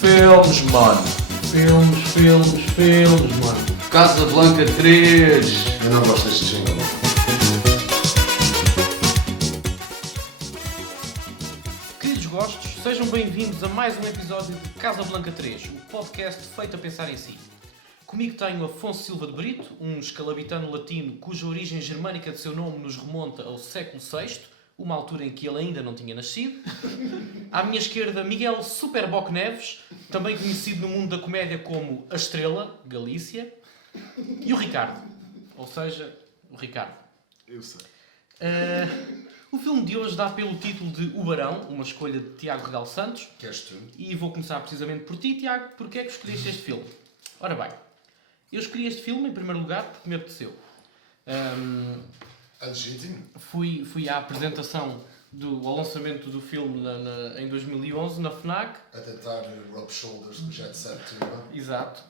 Filmes, mano. Filmes, mano. Casablanca 3. Eu não gosto deste jingle. Queridos gostos, sejam bem-vindos a mais um episódio de Casablanca 3, o podcast feito a pensar em si. Comigo tenho Afonso Silva de Brito, um escalabitano latino cuja origem germânica de seu nome nos remonta ao século VI, uma altura em que ele ainda não tinha nascido. À minha esquerda, Miguel Superboc Neves, também conhecido no mundo da comédia como A Estrela, Galícia. E o Ricardo, ou seja, o Ricardo. Eu sei. O filme de hoje dá pelo título de O Barão, uma escolha de Tiago Regal Santos. Que és tu? E vou começar precisamente por ti, Tiago. Porquê é que escolheste este filme? Ora bem, eu escolhi este filme em primeiro lugar porque me apeteceu. É legítimo? Fui à apresentação, ao lançamento do filme em 2011 na FNAC. A tentar rub shoulders do Jet Set Tour. Exato.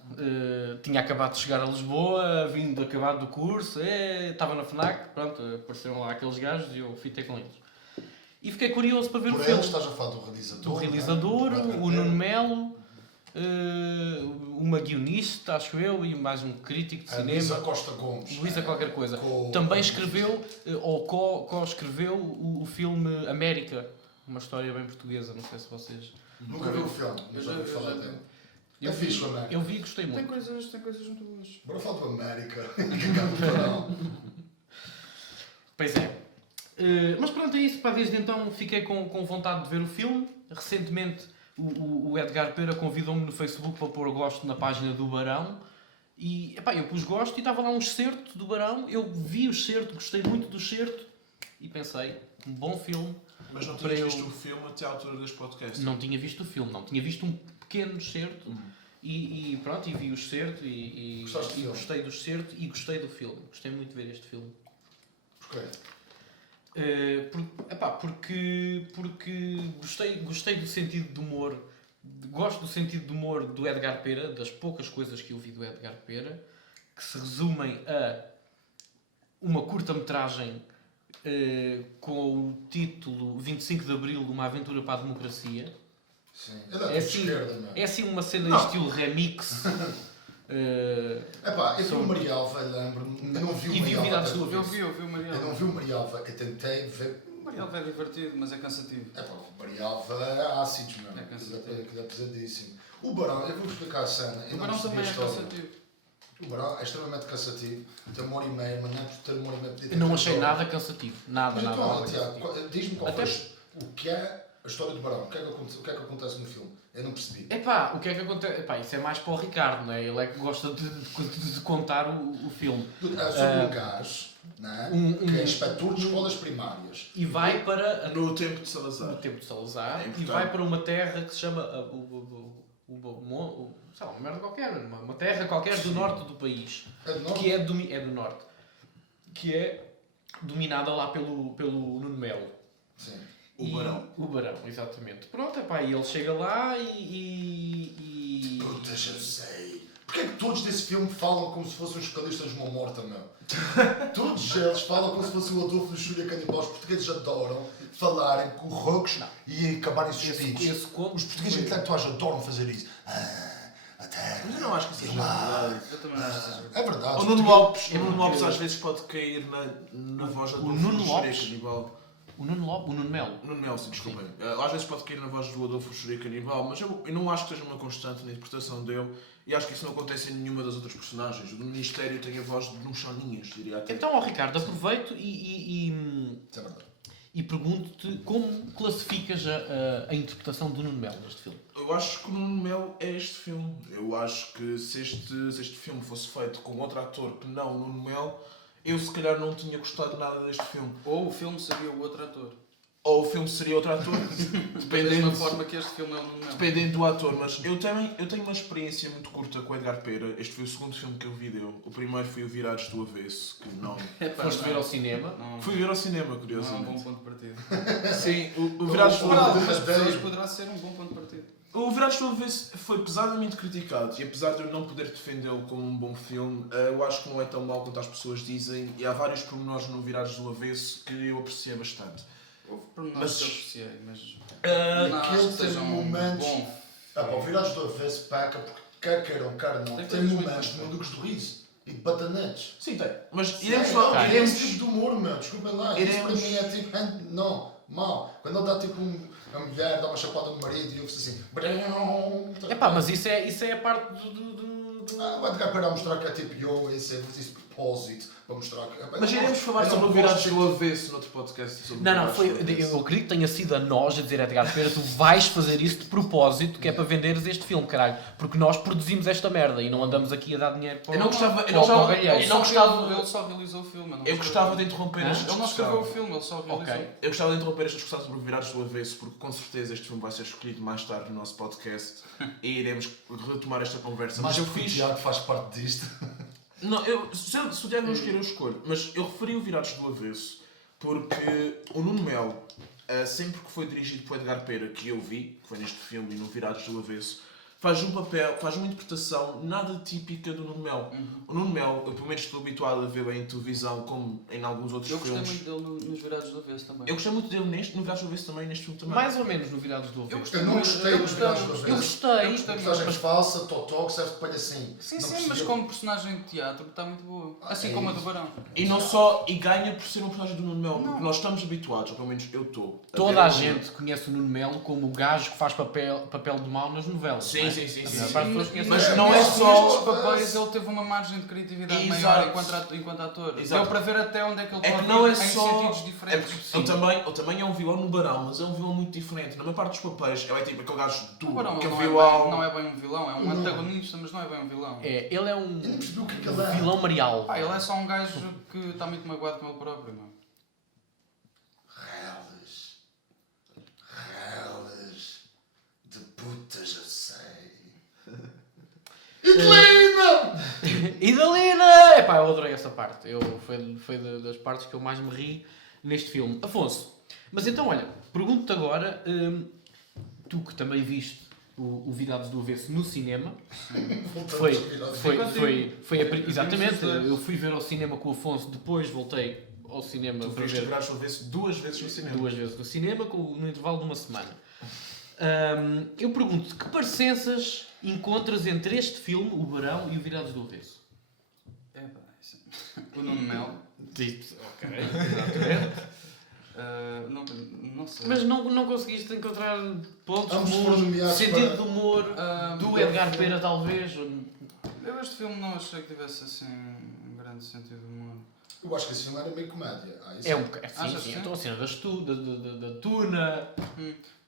Tinha acabado de chegar a Lisboa, vindo acabado do curso, estava na FNAC, pronto, apareceram lá aqueles gajos e eu fui ter com eles. E fiquei curioso para ver Por o eles filme. estás a falar do realizador. Do realizador, o Nuno Melo, uma guionista, acho eu, e mais um crítico de cinema. Luísa Costa Gomes. Luísa qualquer coisa. Com... Também escreveu, ou co-escreveu o filme América, uma história bem portuguesa, não sei se vocês... Nunca vi o filme, mas já ouvi falar dele. É fixe o América. Eu vi e gostei muito. Tem coisas muito boas. Bora falar do América. Que canto. Pois é. Mas pronto, é isso. Pá, desde então fiquei com vontade de ver o filme. Recentemente o Edgar Pera convidou-me no Facebook para pôr gosto na página do Barão. E epá, eu pus gosto e estava lá um excerto do Barão. Eu vi o excerto, gostei muito do excerto. E pensei, um bom filme. Mas não para tinhas visto o filme até à altura deste podcast? Não tinha visto o filme, não. Tinha visto um pequeno excerto. E pronto, e vi o excerto e gostei do excerto e gostei do filme. Gostei muito de ver este filme. Porquê? Porque gostei do sentido de humor. Gosto do sentido de humor do Edgar Pera, das poucas coisas que eu vi do Edgar Pera, que se resumem a uma curta-metragem com o título 25 de Abril, uma aventura para a democracia. Sim. Ele é de esquerda, não é? É assim uma cena de estilo remix. Epá, eu vi o Marialva, lembro-me. Eu não vi o E vi o Vida à Marialva. Sua Eu Vez. vi o Marialva. Eu não vi o Marialva. Eu tentei ver... O Marialva é divertido, mas é cansativo. Epá, o Marialva é ácidos mesmo. É cansativo. Aquilo é pesadíssimo. O Barão, eu vou explicar a cena. Eu O não Barão percebi também a é história. cansativo. O Barão é extremamente cansativo. Tem 1h30, mas não é por ter 1h30 podia ter Não achei tempo. nada cansativo. Nada Tiago, cansativo. diz-me qual Até- foi o que é a história do Barão. O que é que acontece no filme? Eu não percebi. Epá, o que é que acontece? Epá, isso é mais para o Ricardo, não é? Ele é que gosta de contar o filme. É sobre um gajo, não é? Que é inspetor de escolas primárias. E vai para No tempo de no Salazar. tempo de Salazar É e importante. vai para uma terra que se chama sei lá, uma merda qualquer, uma terra qualquer do norte do país, É de norte? que é do norte, que é dominada lá pelo Nuno Melo. Sim. O Barão. O Barão, exatamente. Pronto, epá, e ele chega lá e... Putas, eu sei. Porquê é que todos desse filme falam como se fossem os escalistas de uma morta, meu? Todos eles falam como se fosse o Adolfo Luxúria Canibal. Os portugueses adoram falarem com rocos e acabarem suspiros. esse conto Os portugueses intelectuais adoram fazer isso. Até... Mas eu não acho que seja verdade. Eu também acho que seja. É verdade. O os Nuno portugueses- Lopes às vezes pode cair na voz do Nuno Adolfo Lopes? Canibal. O Nuno Melo. Nuno Melo, sim, desculpem. Às vezes pode cair na voz do Adolfo Xuria Canibal, mas eu não acho que seja uma constante na interpretação dele e acho que isso não acontece em nenhuma das outras personagens. O do Ministério tem a voz de um Chaninhas, diria até. Então, ó Ricardo, aproveito Isso é verdade. e pergunto-te como classificas a interpretação do Nuno Melo neste filme. Eu acho que o Nuno Melo é este filme. Eu acho que se este filme fosse feito com outro ator que não o Nuno Melo, eu se calhar não tinha gostado nada deste filme. Ou o filme seria o outro ator. Ou o filme seria outro ator, Da mesma dependendo, forma que este filme é o Nuno Melo. dependendo do ator. Mas eu tenho uma experiência muito curta com o Edgar Pera. Este foi o segundo filme que eu vi dele. O primeiro foi o Virados do Avesso, que não... Epá, Foste não. ver ao cinema. Não, Fui ver ao cinema, não é um curiosamente. bom ponto de partida. Sim, o Virados do Para Avesso... algumas pessoas poderá ser um bom ponto de partida. O Virados do Avesso foi pesadamente criticado e apesar de eu não poder defendê-lo como um bom filme, eu acho que não é tão mau quanto as pessoas dizem e há vários pormenores no Virados do Avesso que eu apreciei bastante. Houve pormenores Mas- que eu apreciei, mas Ah, não acho aquele que seja teve um momentos- bom Para o Virados do Avesso peca porque quer queiram, quer não. Tem Tem coisas muito momentos de boas. Mondugos do Riso e de Batanetes. Sim, tem. Mas Iremos iremos falar. falar. É Iremos. esse tipo de humor, meu. Desculpem lá. Isso para Iremos- mim é tipo. Não, mal. Quando ele dá tipo a mulher, dá uma chapada no marido e ouve-se assim. Epá, mas isso é a parte Vai ficar para mostrar que é tipo eu, esse é de propósito. Para mostrar que. Mas iremos falar sobre o Virados do Avesso noutro podcast. Sobre Não, Virados foi. do Avesso. Eu acredito que tenha sido a nós a dizer, Edgar Pereira, tu vais fazer isso de propósito, que é para venderes este filme, caralho. Porque nós produzimos esta merda e não andamos aqui a dar dinheiro para Eu não gostava- eu não para o gostava- galheiro. eu não gostava- Ele só realizou o filme. Eu gostava de interromper Hã? esta Ele não escreveu o discussão. filme, ele só realizou. Ok. Eu gostava de interromper esta discussão sobre Virados do Avesso, porque com certeza este filme vai ser escolhido mais tarde no nosso podcast e iremos retomar esta conversa. Mas eu o Tiago faz parte disto. Não, se o Tiago não escolher, eu escolho. Mas eu referi o Virados do Avesso porque o Nuno Melo, sempre que foi dirigido por Edgar Pera, que eu vi, que foi neste filme e no Virados do Avesso, faz um papel, faz uma interpretação nada típica do Nuno Melo. O Nuno Melo, eu pelo menos estou habituado a vê-lo em televisão como em alguns outros Eu gostei filmes. muito dele nos Virados do Avesso também. Eu gostei muito dele no Virados do Avesso também, neste filme também. Mais ou menos no Virados do Eu Avesso. gostei Eu não muito- gostei eu dos gostei- Virados do Eu Avesso. gostei. Eu gostei Personagem muito. falsa, totó, que serve de palhacinho. Sim, Não sim, percebi- mas como personagem de teatro está muito boa. Assim é como a do isso. Barão. E não só, e ganha por ser um personagem do Nuno Melo, porque nós estamos habituados, ou pelo menos eu estou. Toda a gente conhece o Nuno Melo como o gajo que faz papel de mau nas novelas. Sim, não é? sim, sim, A sim, maior sim. parte das pessoas conhece. Mas É, não é mas só. Nestes papéis ele teve uma margem de criatividade Exato. maior enquanto ator. Exato. Deu para ver até onde é que ele É pode que não é ir em só. sentidos diferentes. Ele também é um vilão no Barão, mas é um vilão muito diferente. Na maior parte dos papéis, ele é tipo aquele gajo O duro, Barão que é não, um é vilão. bem, não é bem um vilão, é um Não. antagonista, mas não é bem um vilão. É, ele é um Eu nem percebi o que ele é. vilão marial. Pá, ele é só um gajo que está muito magoado com ele próprio, mano. Reles de putas, eu sei. Idelina! Idalina! Epá, eu adorei essa parte. Foi das partes que eu mais me ri neste filme. Afonso, mas então olha, pergunto-te agora, tu que também viste o Virados do Avesso no cinema, exatamente, eu fui ver ao cinema com o Afonso, depois voltei ao cinema Tu para viste ver Virados do Avesso duas vezes no cinema. duas vezes no cinema, no intervalo de uma semana. Eu pergunto-te, que parecenças encontras entre este filme, O Barão, e o Virados do Avesso? É, pá, isso- o Nuno Melo. Ok, exatamente. Não sei. Mas não conseguiste encontrar pontos Ambos foram comuns, nomeados sentido para- de humor, do Edgar Pera talvez? Eu este filme não achei que tivesse assim um grande sentido de humor. Eu acho que esse filme era meio comédia. Isso É um bocado, sim, Achas sim, que então a cena da tuna...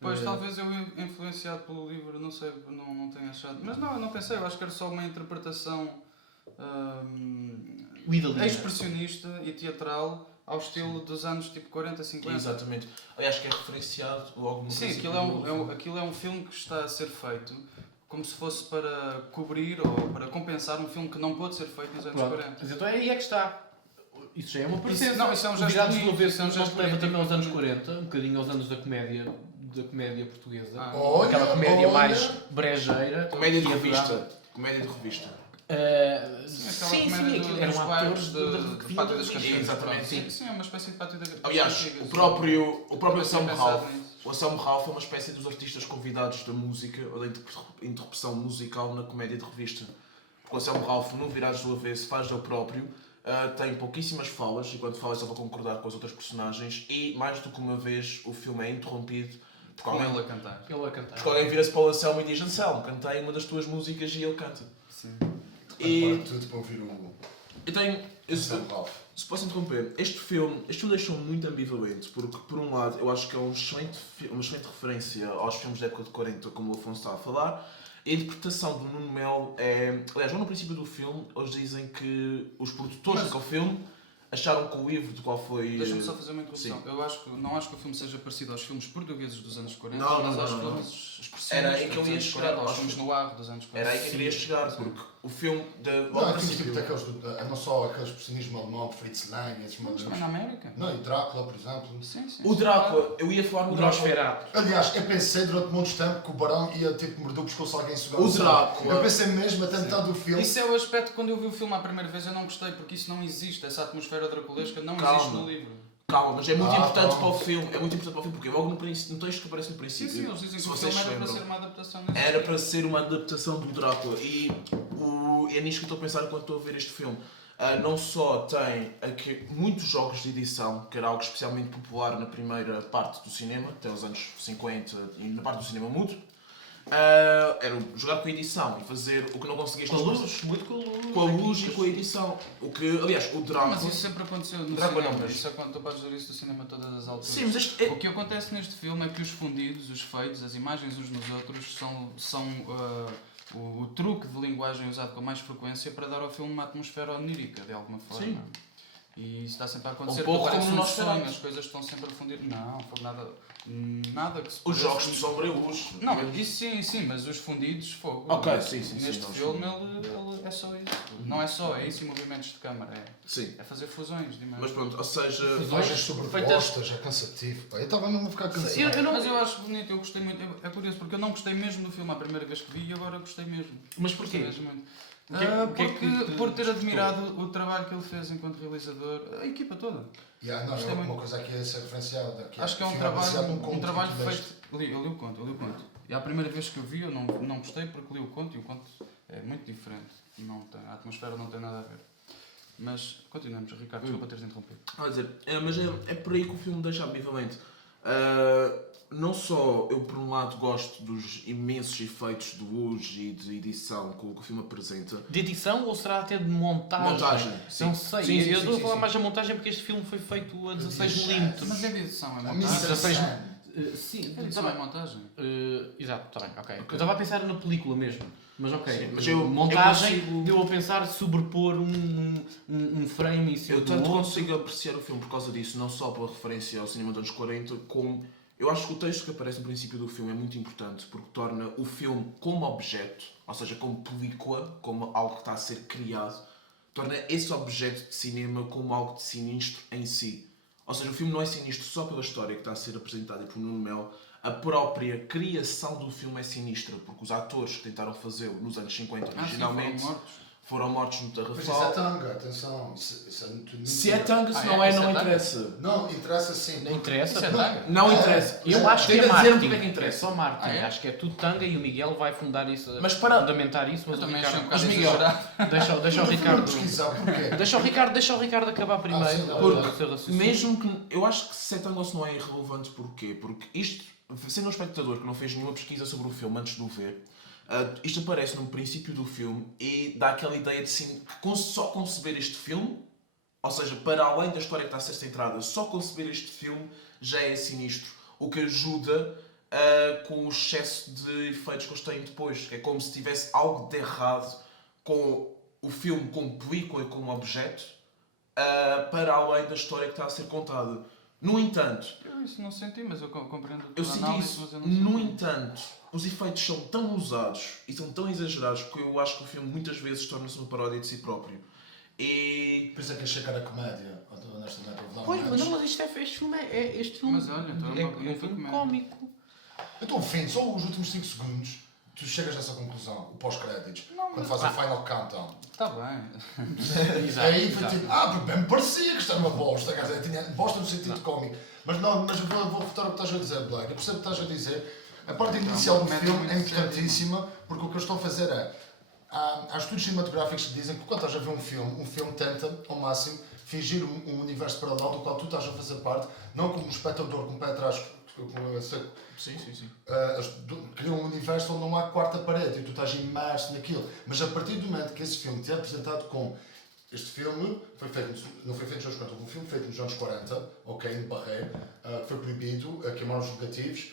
Pois, É. talvez eu influenciado pelo livro, não sei, não tenha achado. Mas não, eu não pensei, eu acho que era só uma interpretação O Idalina. expressionista e teatral ao estilo dos anos tipo 40, 50. Exatamente. Aliás, que é referenciado logo no Sim, princípio aquilo é um filme que está a ser feito como se fosse para cobrir ou para compensar um filme que não pôde ser feito nos anos Pronto. 40. Mas então aí é que está. Isso já é uma presença. Não, isso é um O gesto Virados do bonito, Avesso isso é um não gesto te leva bonito. também aos anos 40, um bocadinho aos anos da comédia portuguesa. Olha, Aquela comédia olha. mais brejeira. Comédia de que adorava. revista. Comédia de revista. Sim, comédia aquilo dos eram bairros atores de vinham Pátio da das revista. Castanhas. Exatamente. Sim, sim, é uma espécie de Pátio das Aliás, Castanhas. o próprio Pensado Anselmo Ralph. nisso. O Anselmo Ralph é uma espécie dos artistas convidados da música ou da interpretação musical na comédia de revista. Porque o Anselmo Ralph, no Virados do Avesso, faz dele próprio, tem pouquíssimas falas, e quando fala é só para concordar com as outras personagens, e mais do que uma vez o filme é interrompido porque Com alguém, ele a cantar. Ele a cantar. porque alguém vira-se para o Anselmo e diz: Anselmo, cantei uma das tuas músicas, e ele canta. Sim. E... E Para tudo para ouvir o eu tenho. Sam Ralph. Se posso interromper, este filme deixou-me muito ambivalente, porque por um lado eu acho que é uma excelente referência aos filmes da época de 40, como o Afonso está a falar, e a interpretação do Nuno Melo é... Aliás, no princípio do filme, eles dizem que os produtores daquele filme acharam que o livro do qual foi... Deixa-me só fazer uma interrupção. Sim. Eu não acho que o filme seja parecido aos filmes portugueses dos anos 40, Não, mas não, aos não, não. filmes expressivos Era aí que eu dos ia anos chegar, 40, aos aos filmes no ar dos anos 40. Era aí que eu queria chegar, porque o filme, logo Não, no aqueles tipo princípio... daqueles, não só aqueles expressionismo alemão, Fritz Lang, esses Mas malucos. também na América. Não, e Drácula, por exemplo. Sim, sim. O Drácula, eu ia falar O no Drácula. Nosferatu. Aliás, eu pensei durante muitos tempo que o Barão ia tipo morder o pescoço a alguém sugar O sangue. Drácula. Eu pensei mesmo até metade do filme. Isso é o aspecto que quando eu vi o filme à primeira vez eu não gostei, porque isso não existe. Essa atmosfera draculesca não Calma. existe no livro. Calma, mas é muito importante pronto. para o filme. É muito importante para o filme, porque logo no texto que aparece no Sim, princípio. sim, eles dizem se que o vocês filme se era para lembram, ser uma adaptação desse era filme. para ser uma adaptação do Drácula. E é nisto que eu estou a pensar enquanto estou a ver este filme. Não só tem aqui muitos jogos de edição, que era algo especialmente popular na primeira parte do cinema, até os anos 50 e na parte do cinema mudo. Era jogar com a edição e fazer o que não conseguias Com a luz, muito com a luz. com a luz e com a edição. O que, aliás, o Drácula. Mas isso sempre aconteceu no Drácula cinema. não, mas- Isso é quando tu podes dizer isso do cinema a todas as alturas. Sim, mas este O que acontece neste filme é que os fundidos, os feitos, as imagens uns nos outros são o truque de linguagem usado com mais frequência para dar ao filme uma atmosfera onírica, de alguma forma. Sim. E isso está sempre a acontecer. Um pouco parece como no um sonho, Nosferatu. as coisas estão sempre a fundir. Não, foi nada que se Os pareça- jogos de sombra e luz. Não, isso sim, mas os fundidos, fogo. Ok, sim. Neste não, filme ele é só isso. Não é só, é isso e movimentos de câmara. Sim. É fazer fusões de imagem. Mas pronto, ou seja. Imagens sobrepostas, é cansativo. Pá. Eu estava mesmo a ficar cansado. Mas eu acho bonito, eu gostei muito. É curioso, porque eu não gostei mesmo do filme a primeira vez que vi e agora gostei mesmo. Mas porquê? Gostei mesmo muito. O que é que te Por ter despertou? admirado o trabalho que ele fez enquanto realizador, a equipa toda. Yeah, não, Gostei é uma muito. coisa aqui a ser referenciada. Acho que é um filme baseado trabalho, num conto um que trabalho tu leste. feito. Eu li o conto. E a primeira vez que eu vi, eu não gostei porque li o conto e o conto é muito diferente. A atmosfera não tem nada a ver. Mas continuamos, Ricardo, desculpa teres interrompido. Dizer, mas é por aí que o filme deixa ambivalente. Não só eu, por um lado, gosto dos imensos efeitos de luz e de edição que o filme apresenta. De edição ou será até de montagem? Montagem, sim. Não sei. Sim, sim, eu estou a sim, falar sim. mais da montagem porque este filme foi feito a 16 Mas mm. Mas é de edição, é A montagem. mise-en-scène. Sim, É edição, é montagem. exato, está bem, ok. Eu estava a pensar na película mesmo. Mas ok, Sim, mas eu montagem, consigo- deu a pensar sobrepor um frame em cima Eu do tanto outro. consigo apreciar o filme por causa disso, não só pela referência ao cinema dos anos 40, como eu acho que o texto que aparece no princípio do filme é muito importante porque torna o filme como objeto, ou seja, como película, como algo que está a ser criado, torna esse objeto de cinema como algo de sinistro em si. Ou seja, o filme não é sinistro só pela história que está a ser apresentada por Nuno Melo, a própria criação do filme é sinistra, porque os atores que tentaram fazê-lo nos anos 50 originalmente foram mortos no Mas isso é Tarrafal. tanga, atenção. Isso é muito Se é mentira. tanga, se Ah, não é? é, Isso não é tanga? interessa. Não, interessa sim. Não interessa. Isso é tanga? Não interessa. Eu acho que é Tenta dizer-me marketing. porque é que É interessa. só marketing. Ah, é? Acho que é tudo tanga e o Miguel vai fundar isso, Mas para- fundamentar isso. Mas Eu o também achei um Ricardo, bocado Mas, Miguel, exagerado. deixa o Eu fui Ricardo. pesquisar porquê. Deixa o Ricardo acabar primeiro. sim, não, o não. seu raciocínio. Mesmo que. Eu acho que se é tango ou se não é irrelevante, porquê? Porque isto, sendo um espectador que não fez nenhuma pesquisa sobre o filme antes de o ver, isto aparece no princípio do filme e dá aquela ideia de sim, que só conceber este filme, ou seja, para além da história que está a ser centrada, só conceber este filme já é sinistro. O que ajuda com o excesso de efeitos que eles têm depois. Que é como se tivesse algo de errado com o filme como película e como objeto, para além da história que está a ser contada. No entanto, Eu isso não senti, mas eu compreendo a eu tua sinto análise, isso. mas eu não No senti. entanto, os efeitos são tão usados e são tão exagerados que eu acho que o filme muitas vezes torna-se uma paródia de si próprio. E. Por isso é que achei que era comédia. Honestamente, houve lá Pois, mas momentos. não, mas este filme este filme Mas olha, então é é um uma filme comédia. cómico. Então, ao fim, só os últimos 5 segundos, tu chegas a essa conclusão, o pós-créditos, Não, quando mas- faz o final countdown. Está bem. Aí foi tipo, porque bem me parecia que isto era uma bosta, quer dizer, tinha bosta no sentido cómico. Mas não, mas eu vou refutar o que estás a dizer, Blair. Eu percebo o que estás a dizer. A parte inicial do uma filme comédia é muito séria. importantíssima, porque o que eu estou a fazer é. Há estudos cinematográficos que dizem que quando estás a ver um filme tenta, ao máximo, fingir um universo paralelo do qual tu estás a fazer parte, não como um espectador com o pé atrás, Sim, sim, sim. cria um universo onde não há quarta parede e tu estás imerso naquilo. Mas a partir do momento que esse filme te é apresentado com este filme, não foi feito nos anos 40, houve um filme feito nos anos 40, ok, em Barreiro, que foi proibido, queimaram os negativos.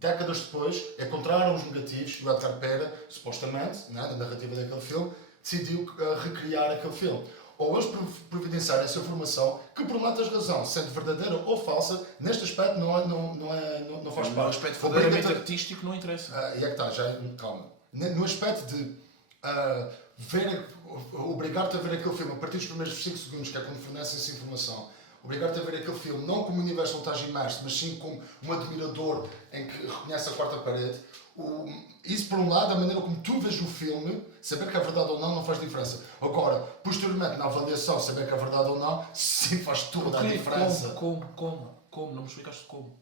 Décadas depois, encontraram os negativos e o Edgar Pera, supostamente, né, na narrativa daquele filme, decidiu recriar aquele filme. Ou eles providenciaram essa informação, que por lá tens razão, sendo verdadeira ou falsa, neste aspecto não faz No parte. aspecto verdadeiramente Obriga-te artístico não interessa. e é que está, calma. No aspecto de obrigar-te a ver aquele filme a partir dos primeiros 5 segundos, que é quando fornece essa informação, obrigar-te a ver aquele filme não como um universo onde estás imerso, mas sim como um admirador em que reconhece a quarta parede. Isso, por um lado, a maneira como tu vês o filme, saber que é verdade ou não faz diferença. Agora, posteriormente, na avaliação, saber que é verdade ou não, sim faz toda a diferença. Como? Não me explicaste como?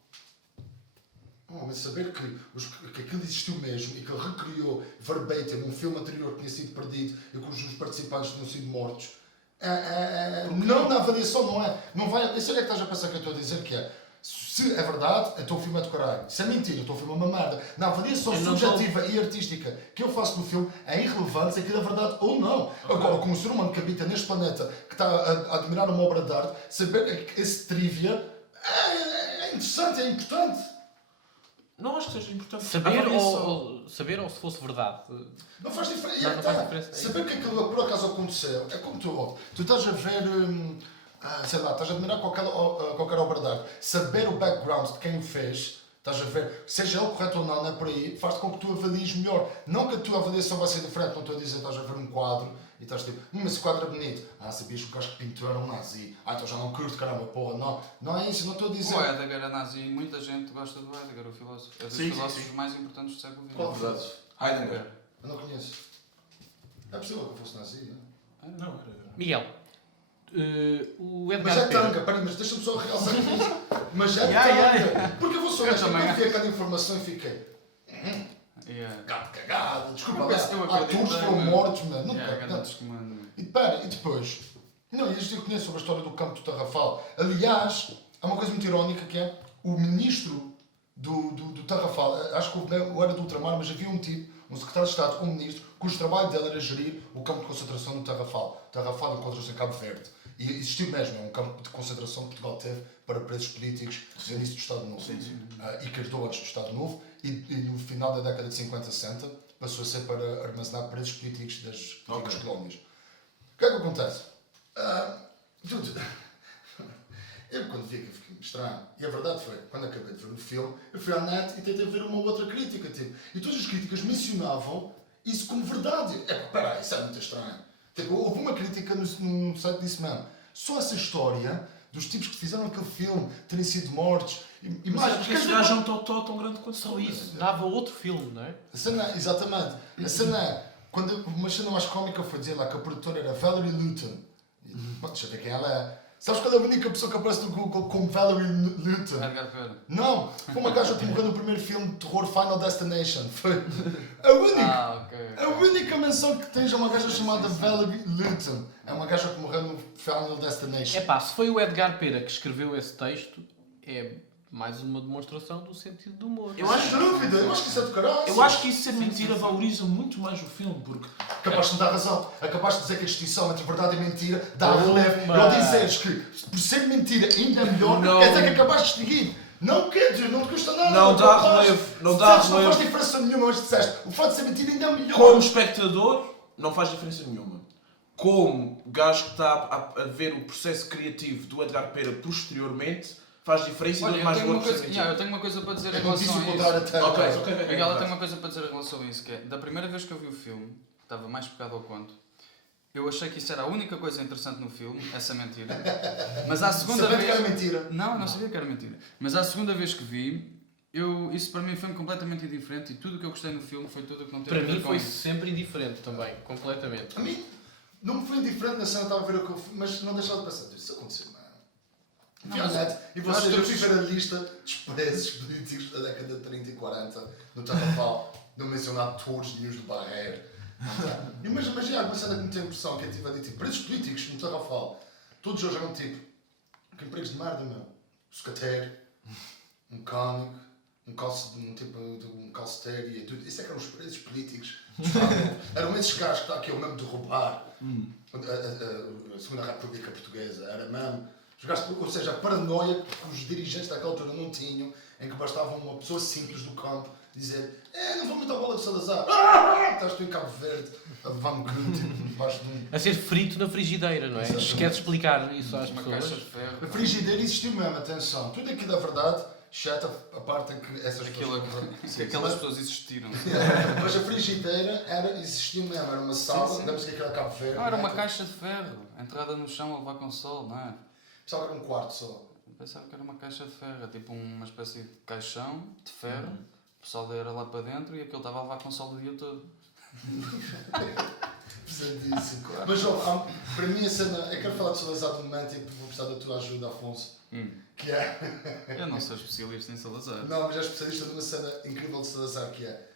Mas saber que aquilo existiu mesmo e que ele recriou verbatim um filme anterior que tinha sido perdido e cujos participantes tinham sido mortos, não na avaliação, não vai. Isso é que estás a pensar que eu estou a dizer que é. Se é verdade, então o filme é de caralho. Se é mentira, então o filme é uma merda. Na avaliação subjetiva e artística que eu faço no filme, é irrelevante se aquilo é verdade ou não. Agora, como ser humano que habita neste planeta, que está a admirar uma obra de arte, saber esse trivia é interessante, é importante. Não acho que seja importante. Saber ou se fosse verdade. Não faz diferença. Não faz diferença. Saber que aquilo por acaso aconteceu é como tu estás a ver, sei lá, estás a admirar qualquer obra de arte. Saber o background de quem o fez, estás a ver, seja ele correto ou não é por aí, faz com que tu avalies melhor. Não que a tua avaliação vai ser diferente, não estou a dizer, estás a ver um quadro e estás tipo, mas esse quadro é bonito. Sabias que o gajo que pintou era um nazi. Então já não curto, caramba, porra. Não é isso, não estou a dizer. O Heidegger era nazi e muita gente gosta do Heidegger, o filósofo. É dos filósofos mais importantes do século XX. Qual filósofo? Heidegger. Eu não conheço. É possível que eu fosse nazi, não é? Não, era. Miguel, o Mas Edgar é Pera. tanga, peraí, mas deixa-me só realçar isso. Mas é tanga. Porque eu vou só Eu honesto, também quando acho. vi aquela informação e fiquei. Gato cagado, desculpa lá. Eu acredito Atores foram bem, mortos, mano. Gandantes comando. E pera, e depois? Não, isto eu conheço sobre a história do campo do Tarrafal. Aliás, há uma coisa muito irónica que é o ministro do Tarrafal, acho que o era do ultramar, mas havia um tipo, um secretário de Estado, um ministro, cujo trabalho dele era gerir o campo de concentração do Tarrafal. Tarrafal encontra-se em Cabo Verde. E existiu mesmo, é um campo de concentração que Portugal teve para presos políticos no início do Estado Novo. E que ajudou antes do Estado Novo e no final da década de 50, 60 passou a ser para armazenar presos políticos das antigas colónias. O que é que acontece? Eu quando vi aquilo fiquei estranho. E a verdade foi, quando acabei de ver o filme, eu fui à net e tentei ver uma outra crítica. E todas as críticas mencionavam isso como verdade. Peraí, isso é muito estranho. Houve uma crítica no site disso mesmo. Só essa história dos tipos que fizeram aquele filme terem sido mortos. E mais, Porque esse gajo é um totó tão grande quanto Só isso. Dava outro filme, não é? A cena, exatamente. A cena é, quando uma cena mais cómica foi dizer lá que a produtora era Valerie Luton. Deixa eu ver quem ela é. Sabes qual é a única pessoa que aparece no Google como Valerie Luton? Edgar Pera. Não, foi uma gaja que morreu no primeiro filme de terror Final Destination. Foi a única. Ok. A única menção que tens é uma gaja chamada Valerie Luton. É uma gaja que morreu no Final Destination. É pá, se foi o Edgar Pera que escreveu esse texto, é mais uma demonstração do sentido do humor. Eu acho- Sem dúvida, eu acho que isso é do caralho. Eu acho que isso ser mentira valoriza muito mais o filme, porque Acabaste de me dar razão. Acabaste de dizer que a distinção entre verdade e mentira dá relevo. Toma. Ao dizeres que por ser mentira ainda é melhor, Não. quer dizer que acabaste de distinguir. Não quer dizer, não te custa nada. Não tu dá faz. relevo, não dá Disseste, não relevo. faz diferença nenhuma, mas disseste o facto de ser mentira ainda é melhor. como espectador não faz diferença nenhuma. Como gajo que está a ver o processo criativo do Edgar Pera posteriormente, faz diferença e Olha, dá eu mais tenho, uma gosto de coisa, ser eu tenho uma coisa para dizer É em difícil relação a encontrar isso. até. Ok, agora. ok, Miguel, eu tenho uma coisa para dizer em relação a isso, que é, da primeira vez que eu vi o filme, estava mais pecado ao conto, eu achei que isso era a única coisa interessante no filme, essa mentira. Mas à segunda Sabendo vez... que era mentira. Não sabia que era mentira. Mas à segunda vez que vi, isso para mim foi completamente indiferente e tudo o que eu gostei no filme foi tudo o que não teve Para a ver mim com foi isso. sempre indiferente também, completamente. A mim não me foi indiferente na cena, estava a ver o que eu fiz, mas não deixava de pensar, isso aconteceu, mano. Não, Fui à mas net e eu acho vocês, que eu fui ver a lista dos presos políticos da década de 30 e 40 no Tarrafal, não mencionar atores nenhum do Barreiro. Mas já, uma cena que me tem a impressão que eu tive ali, tipo, presos políticos no Tarrafal, todos hoje eram tipo, que empregos de merda, meu. Um sucateiro, um cónico, um calceteiro e tudo. Isso é que eram os presos políticos. Eram esses caras que está aqui, o mesmo de roubar a Segunda República Portuguesa. Era mesmo. Os gajos, ou seja, a paranoia que os dirigentes daquela altura não tinham, em que bastava uma pessoa simples do campo dizer: não vou meter a bola de Salazar. Estás tu em Cabo Verde, a levar-me tipo, debaixo de um. A ser frito na frigideira, não é? Exatamente. Esquece de explicar isso às Uma caixa pessoas. de ferro. A frigideira existiu mesmo, atenção. Tudo aqui da verdade, exceto a parte em que essas Aquilo, pessoas. que aquelas pessoas existiram. Mas a frigideira existia mesmo, era uma sala, sim. lembra-se que aquela Cabo Verde. Não, era uma né? caixa de ferro, entrada no chão a levar com sol, não é? Pensava que era um quarto só. Pensava que era uma caixa de ferro, tipo uma espécie de caixão de ferro. O pessoal era lá para dentro e aquele estava a levar com sol o dia todo. Pesadíssimo. Mas ó, para mim a cena, eu quero falar de Salazar do momento e vou precisar da tua ajuda, Afonso. Que é. Eu não sou especialista em Salazar. Não, mas é especialista numa cena incrível de Salazar que é.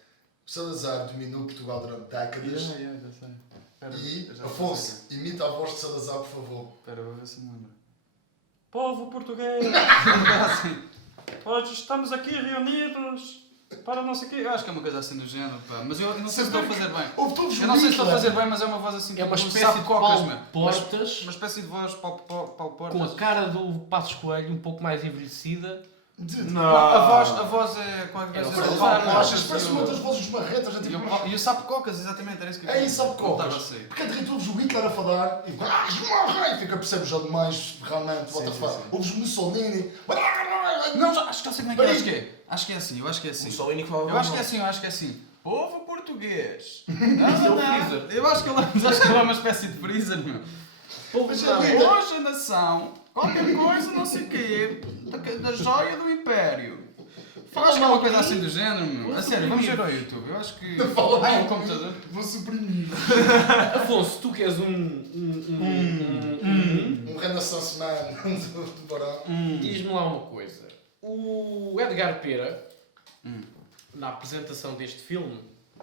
O Salazar dominou Portugal durante décadas. Já sei. Espera, E, eu já Afonso, imita a voz de Salazar, por favor. Espera, vou ver se me lembro. Povo português, hoje estamos aqui reunidos para não sei o quê. Eu acho que é uma coisa assim do género, pá. Mas eu não sei se estou a fazer bem. Houve todos Eu não sei se estou a fazer bem. bem, mas é uma voz assim. É uma tipo, espécie de sabe-cocas, meu. Portas Uma espécie de voz pau-portas. com a cara do Passos Coelho um pouco mais envelhecida. A voz é qualquer Era coisa. o assim. Salazar. Achas? Parece uma das vozes dos marretas. É tipo. E o sapo-cocas, exatamente, era isso que eu É isso, sabe Não estava cocas. a sair. Porque de repente ouves o Hitler a falar e e fica, percebes já demais, realmente, what the fuck. Ouves Mussolini. Não, acho que eu sei como é que é. Acho que é assim, eu acho que é assim. Mussolini que falava Eu acho que é mal. assim, eu acho que é assim. Povo português. Isso é o Freezer. Eu acho que ele é uma espécie de freezer, meu. Mas é vida. Hoje a nação, qualquer coisa, não sei o quê, da joia do império. Eu acho que é uma coisa assim do género, meu. A sério, vamos ver ao YouTube. Eu acho que. Fala Ai, mal o computador. Vou suprimir. Afonso, tu que és Um Renaissance Man do Barão. diz-me lá uma coisa. O Edgar Pera, na apresentação deste filme,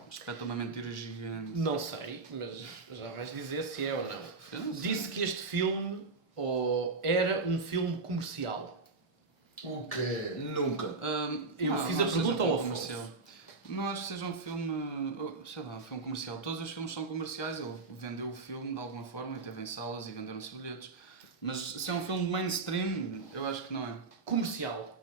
Espeta uma mentira gigante. não sei, mas já vais dizer se é ou não. Eu não sei. Disse que este filme era um filme comercial. O quê? Nunca. Eu Não, fiz não a seja pergunta um ao filme Afonso. comercial. Não acho que seja um filme, sei lá, um filme comercial. Todos os filmes são comerciais, ele vendeu o filme de alguma forma e teve em salas e venderam-se bilhetes. Mas se é um filme mainstream, eu acho que não é. Comercial.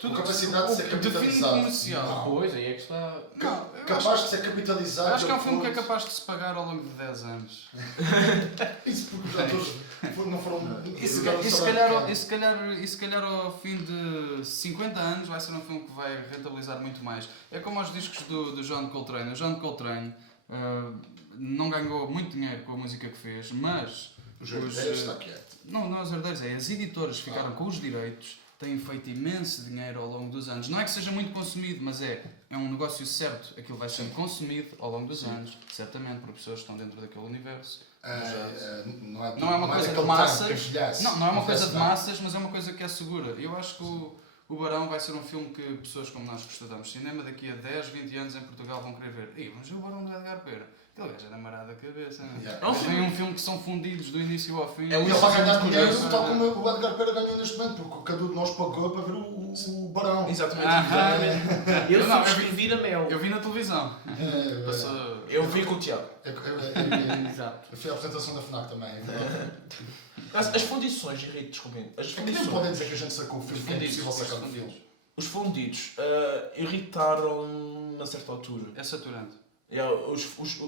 Com capacidade de ser Define capitalizado. comercial. Não. Pois, aí é que está. Não, eu Capaz de ser capitalizado. acho que é um filme que é de acordo- capaz de se pagar ao longo de 10 anos. Isso porque os atores não foram. E se calhar ao fim de 50 anos vai ser um filme que vai rentabilizar muito mais. É como os discos do John Coltrane. O John Coltrane não ganhou muito dinheiro com a música que fez, mas Os herdeiros está quieto. não é os herdeiros, é as editoras que ficaram com os direitos, têm feito imenso dinheiro ao longo dos anos. Não é que seja muito consumido, mas é um negócio certo. Aquilo vai sendo consumido ao longo dos anos, certamente por pessoas que estão dentro daquele universo. Não é Não é uma coisa de aquele massas. tanque que envelhece. Não é uma coisa de Envelhece massas, mas é uma coisa que é segura. Eu acho que o Barão vai ser um filme que pessoas como nós que estudamos cinema daqui a 10, 20 anos em Portugal vão querer ver. Ih, mas o Barão do Edgar Pera, aquele gajo era marado da cabeça, não é? Yeah. Eles têm um filme que são fundidos do início ao fim. É E ele vai ganhar Muito dinheiro curioso. tal como o Edgar Pera ganhou neste momento, porque cada um de nós pagou para ver o Barão. Exatamente. Eu Não, eu vi- subscrevi na Mel. Eu vi na televisão. É, Passou... Eu vi com o Tiago. Exato. Eu fui à apresentação da FNAC também. As fundições, Henrique, desculpem. As É que nem fundições. podem dizer que a gente sacou o filme, que é impossível sacar o filme. Os fundidos irritaram-me a certa altura. É saturante.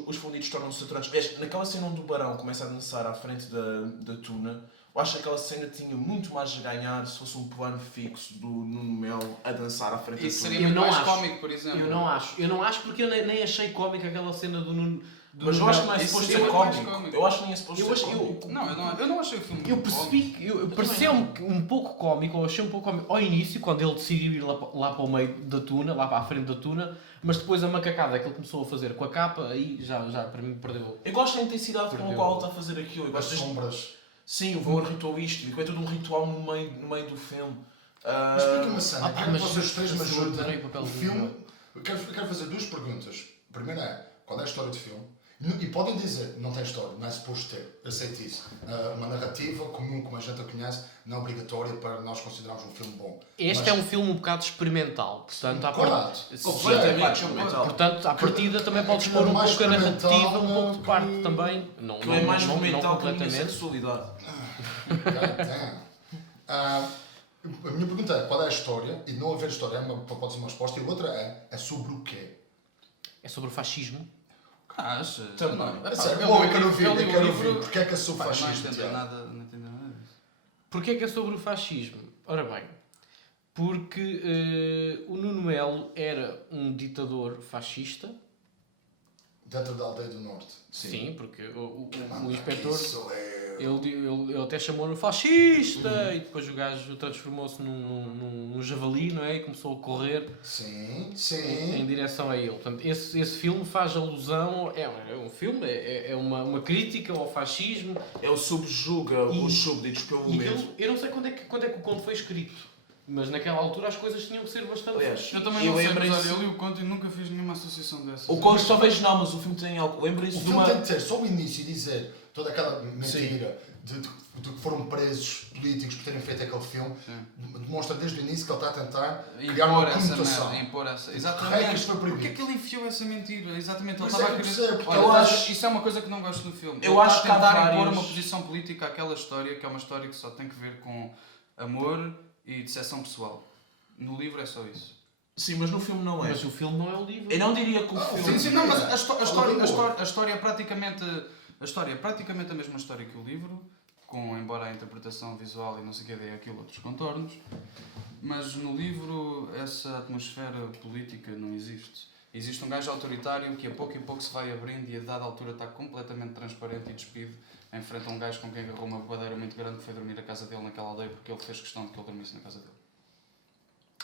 Os fundidos tornam-se saturantes. Aliás, naquela cena onde o Barão começa a dançar à frente da tuna, eu acho que aquela cena tinha muito mais a ganhar se fosse um plano fixo do Nuno Melo a dançar à frente Isso da seria tuna. Eu muito não mais acho. cómico, por exemplo. Eu não acho porque eu nem achei cómica aquela cena do Nuno. Mas eu acho que não é Isso suposto seria ser mais cómico. cómico. Eu acho que nem é suposto Eu ser acho- cómico. Não, eu não achei o filme Eu muito percebi que pareceu-me um pouco cómico, ou achei um pouco cómico ao início, quando ele decidiu ir lá para o meio da tuna, lá para a frente da tuna, mas depois a macacada que ele começou a fazer com a capa, aí já para mim perdeu. Eu gosto da intensidade com a Perdeu. qual ele está a fazer aquilo. Eu As gosto deste... sombras. Sim, o valor ritualístico. É tudo um ritual no meio do filme. Mas explica uma cena, quero que mas vocês três me se eu ajudem. darei papel O de filme. jornal. Eu quero fazer duas perguntas. A primeira é: qual é a história do filme? E podem dizer, não tem história, não é suposto ter, aceito isso. Uma narrativa comum, como a gente a conhece, não é obrigatória para nós considerarmos um filme bom. Este é um filme um bocado experimental, portanto, Correto. Completamente experimental. portanto, à partida também podes Aquilo é pôr um mais pouco a narrativa, experimental um pouco de que- parte também. Não, Que é mais não fundamental que a minha completamente. sexualidade. A minha pergunta é: qual é a história? E não haver história pode ser uma resposta. E a outra é sobre o quê? É sobre o fascismo. Acha? Também. Não, É sério, eu bom, li eu quero o ouvir, eu livro- quero ouvir. Porquê é que eu sou Pá, fascista? Não entendo nada disso. Porquê que é sobre o fascismo? Ora bem, porque o Nuno Melo era um ditador fascista Dentro da aldeia do norte. Sim, porque o Mano, inspetor, isso é... ele até chamou-no fascista e depois o gajo transformou-se num javali, não é? E começou a correr Sim, em sim. direção a ele. Portanto, esse filme faz alusão, é um filme, é uma crítica ao fascismo. Ele subjuga E- os súbditos pelo E medo. aquilo, eu não sei quando é que o conto foi escrito, mas naquela altura as coisas tinham que ser bastante... Aliás, Eu também E não sei, mas lembrem-se- olha, eu li o conto e nunca fiz nenhuma associação dessas. O conto só vejo não, mas o filme tem algo. Lembrem-se O de filme uma. tem de ter só o início e dizer toda aquela mentira de que foram presos políticos por terem feito aquele filme. Demonstra desde o início que ele está a tentar criar uma Impor essa conotação. merda, impor essa. Correto, que Exatamente. isto foi proibido. Porque é que ele enfiou essa mentira? Exatamente, ele Por isso estava a é que eu querer. percebo, porque Olha, eu estás- acho- isso é uma coisa que não gosto do filme. Eu Ele acho está a que há tentar impor vários- uma posição política àquela história, que é uma história que só tem que ver com amor e decepção pessoal. No livro é só isso. Sim, mas no filme não é. Mas o filme não é o livro. Eu não diria que o Sim, filme. Sim, não, mas Fala a história é praticamente a mesma história que o livro, embora a interpretação visual e não sei o que dê aquilo outros contornos, mas no livro essa atmosfera política não existe. Existe um gajo autoritário que a pouco e pouco se vai abrindo e a dada altura está completamente transparente e despido em frente a um gajo com quem agarrou uma bobadeira muito grande que foi dormir à casa dele naquela aldeia porque ele fez questão de que ele dormisse na casa dele.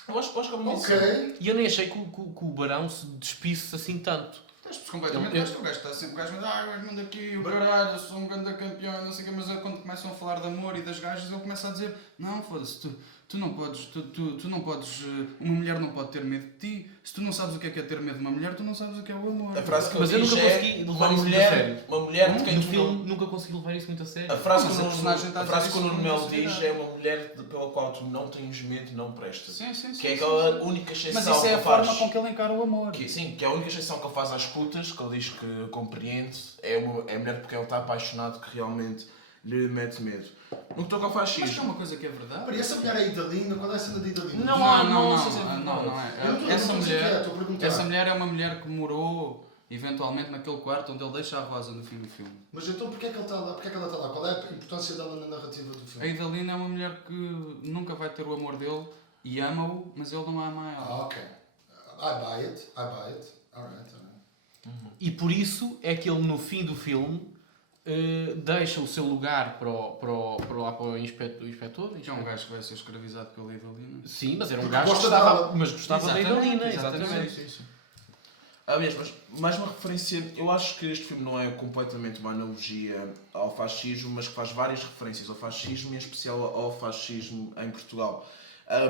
Eu acho que é uma Ok. E eu nem achei que o Barão se despisse assim tanto. Estás completamente Eu- gajo, o gajo está sempre o gajo o gajo manda aqui, o caralho, eu sou um grande campeão, não sei o quê, mas quando começam a falar de amor e das gajas, ele começa a dizer, não, foda-se, tu não podes, tu não podes, uma mulher não pode ter medo de ti, se tu não sabes o que é ter medo de uma mulher, tu não sabes o que é o amor. A frase que Mas eu ele diz nunca é consegui levar uma isso muito a mulher, sério. uma mulher de quem No tu não- filme nunca consegui levar isso muito a sério. A frase Mas que a o personagem está a Nuno- a frase dizer que o isso Nuno com Melo diz sinceridade. é uma mulher pela qual tu não tens medo, não prestas. Sim, sim, sim. Que é sim, aquela sim. única exceção Mas isso que é a ele forma faz. com que ele encara o amor. Sim, que é a única exceção que ele faz às putas, que ele diz que compreende, é a mulher porque ele está apaixonado que realmente lhe mete medo. No que toca ao Mas que é fascismo, uma coisa que é verdade. Peraí, essa mulher é Idalina? Qual é a cena de Idalina? Não, Não, não não, sei se é não, verdade. não Eu não é. estou Essa a dizer que é, mulher, estou a perguntar. essa mulher é uma mulher que morou eventualmente naquele quarto onde ele deixa a Rosa no fim do filme. Mas então porquê é que ele está lá? Porquê é que ela está lá? Qual é a importância dela na narrativa do A filme? Idalina é uma mulher que nunca vai ter o amor dele e ama-o, mas ele não a ama ela. Ah, ok. I buy it. Alright, alright. E por isso é que ele no fim do filme deixa o seu lugar para o inspetor. Que é um gajo que vai ser escravizado pela Idalina. Sim, mas era um Porque gajo que gosta gostava, dela. mas gostava da Exatamente, Idalina, exatamente. exatamente. aliás, mas mais uma referência, eu acho que este filme não é completamente uma analogia ao fascismo, mas que faz várias referências ao fascismo e em especial ao fascismo em Portugal.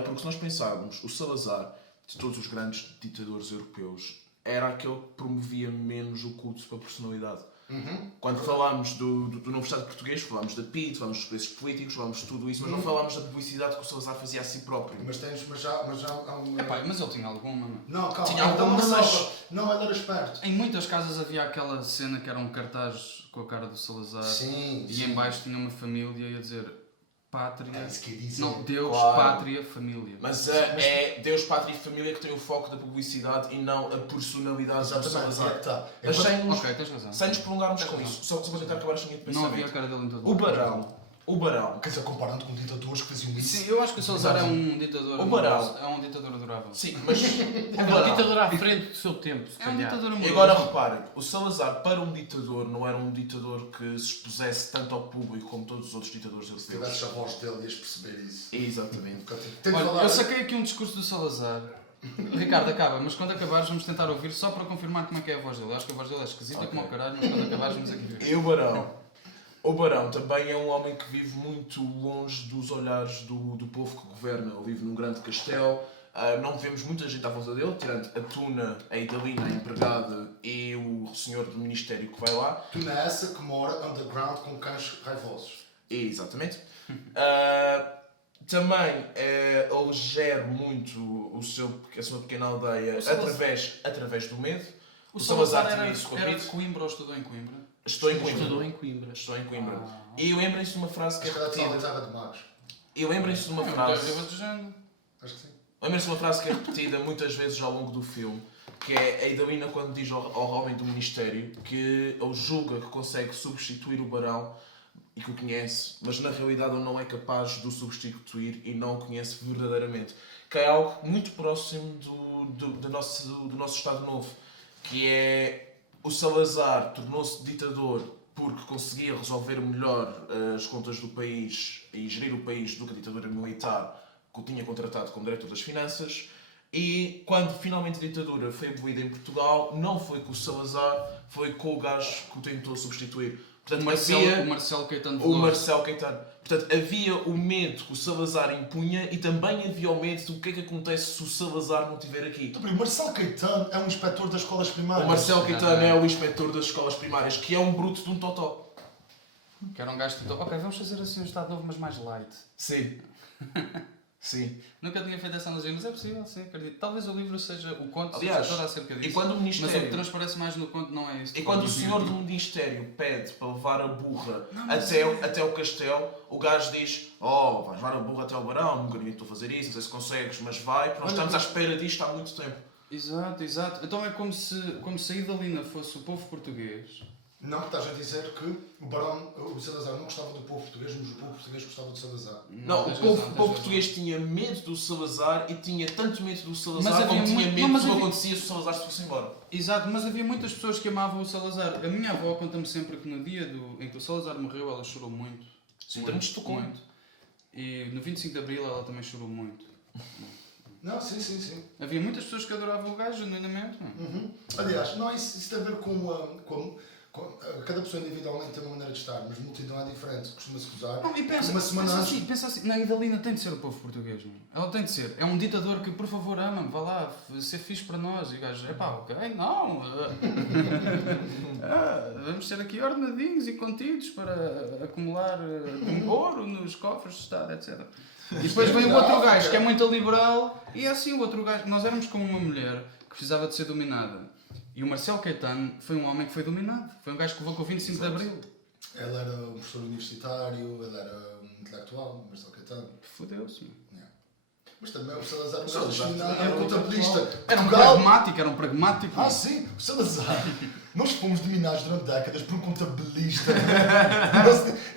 Porque se nós pensarmos, o Salazar, de todos os grandes ditadores europeus, era aquele que promovia menos o culto para a personalidade. Quando falámos do novo Estado português, falámos da PIDE, falámos dos preços políticos, falámos de tudo isso, mas não falámos da publicidade que o Salazar fazia a si próprio. Mas já há um... Epá, mas ele tinha alguma, mano. Não, calma. Tinha ele dá uma alguma, mas- salva. Não, ele era esperto. Em muitas casas havia aquela cena que era um cartaz com a cara do Salazar Sim, e em baixo tinha uma família a dizer pátria, É isso que eu ia dizer. não, Deus, Claro. pátria, família. Mas é Deus, Pátria e Família que tem o foco da publicidade e não a personalidade do Exatamente, é Salazar. que está. Mas Ok, tens razão. sem nos prolongarmos Tens com razão. isso, só para tentar acabar esta linha de Não havia a pensamento. cara dele em todo O lado. Barão, Quer dizer, comparando com ditadores que faziam isso. Sim, eu acho que o Salazar é um ditador O Barão. amoroso. É um ditador adorável. sim, mas É um ditador à frente do seu tempo, se É um calhar. ditador E amoroso. agora reparem, o Salazar para um ditador não era um ditador que se expusesse tanto ao público como todos os outros ditadores Se europeus. tivesses a voz dele, ias perceber isso. Exatamente. Tem que Olha, falar... eu saquei aqui um discurso do Salazar. Ricardo, acaba, mas quando acabares vamos tentar ouvir só para confirmar como é que é a voz dele. Eu acho que a voz dele é esquisita como ao caralho, mas quando acabares vamos aqui ver. E o Barão também é um homem que vive muito longe dos olhares do povo que governa. Ele vive num grande castelo. Não vemos muita gente à volta dele, tirando a Tuna, a Idalina, a empregada e o senhor do Ministério que vai lá. Tu não é essa que mora underground com cães raivosos. Exatamente. Também ele gera muito a sua pequena aldeia através do medo. O Salazar Salazar tinha era, isso com a era PIDE. de Coimbra ou estudou em Coimbra? Estou em Coimbra. Estudou em Coimbra. Estou em Coimbra. E lembrem-se de uma frase que Acho é que ela está repetida. aldeia de magos. E lembrem-se de uma Eu frase. vou dizendo. Acho que sim. Lembrem-se de uma frase que é repetida muitas vezes ao longo do filme, que é a Idalina quando diz ao homem do Ministério que ele julga que consegue substituir o Barão e que o conhece, mas na realidade ele não é capaz de o substituir e não o conhece verdadeiramente. Que é algo muito próximo do nosso Estado Novo, que é o Salazar tornou-se ditador porque conseguia resolver melhor as contas do país e gerir o país do que a ditadura militar que o tinha contratado como diretor das finanças. E quando finalmente a ditadura foi abolida em Portugal, não foi com o Salazar, foi com o gajo que o tentou substituir. Portanto, O Marcelo Caetano o Veloso. Marcelo Caetano. Portanto, havia o medo que o Salazar impunha e também havia o medo do que é que acontece se o Salazar não estiver aqui. O Marcelo Caetano é um inspetor das escolas primárias. O Marcelo Caetano é o inspetor das escolas primárias, que é um bruto de um totó. Que era um gajo que tentou, ok, vamos fazer assim um Estado Novo, mas mais light. Sim. Sim. Nunca tinha feito essa analogia, mas é possível, sim, acredito. Talvez o livro seja, o conto Aliás, seja todo acerca disso. E quando o Mas o Ministério... que transparece mais no conto não é isso. E quando o senhor do Ministério pede para levar a burra até o castelo, o gajo diz: oh, vais levar a burra até o barão, nunca ninguém estou a fazer isso, não sei se consegues, mas vai, porque nós estamos à espera disto há muito tempo. Exato, exato. Então é como se a Idalina fosse o povo português. Não, porque estás a dizer que o Salazar não gostava do povo português, mas o povo português gostava do Salazar. Não, tens o povo razão, tens português tinha medo do Salazar e tinha tanto medo do Salazar Mas como havia tinha muito- medo não, mas do que havia- acontecia se o Salazar se fosse embora. Exato, mas havia muitas pessoas que amavam o Salazar. A minha avó conta-me sempre que no dia em que o Salazar morreu, ela chorou muito. Sim, também te tocou. muito. E no 25 de Abril ela também chorou muito. Não, sim. Havia muitas pessoas que adoravam o gajo, genuinamente. Aliás, não, isso tem a ver com cada pessoa individualmente tem uma maneira de estar, mas multidão é diferente. Costuma-se gozar. Não, e Uma semana antes. pensa assim, na Idalina tem de ser o povo português, não? Ela tem de ser. É um ditador que, por favor, ama-me, vá lá, ser fixe para nós. E o gajo, epá, ok, não. Vamos ser aqui ordenadinhos e contidos para acumular ouro nos cofres do Estado, etc. E depois vem o outro gajo que é muito liberal e é assim o outro gajo. Nós éramos como uma mulher que precisava de ser dominada. E o Marcelo Caetano foi um homem que foi dominado. Foi um gajo que levou com o 25 de Abril. Ele era um professor universitário, ele era um intelectual, Marcelo Caetano. Fodeu-se, meu. Mas também o Salazar não Salazar era discriminado, era era um contabilista. Era um Portugal- pragmático. Ah, sim, o Salazar. Nós fomos dominados durante décadas por um contabilista.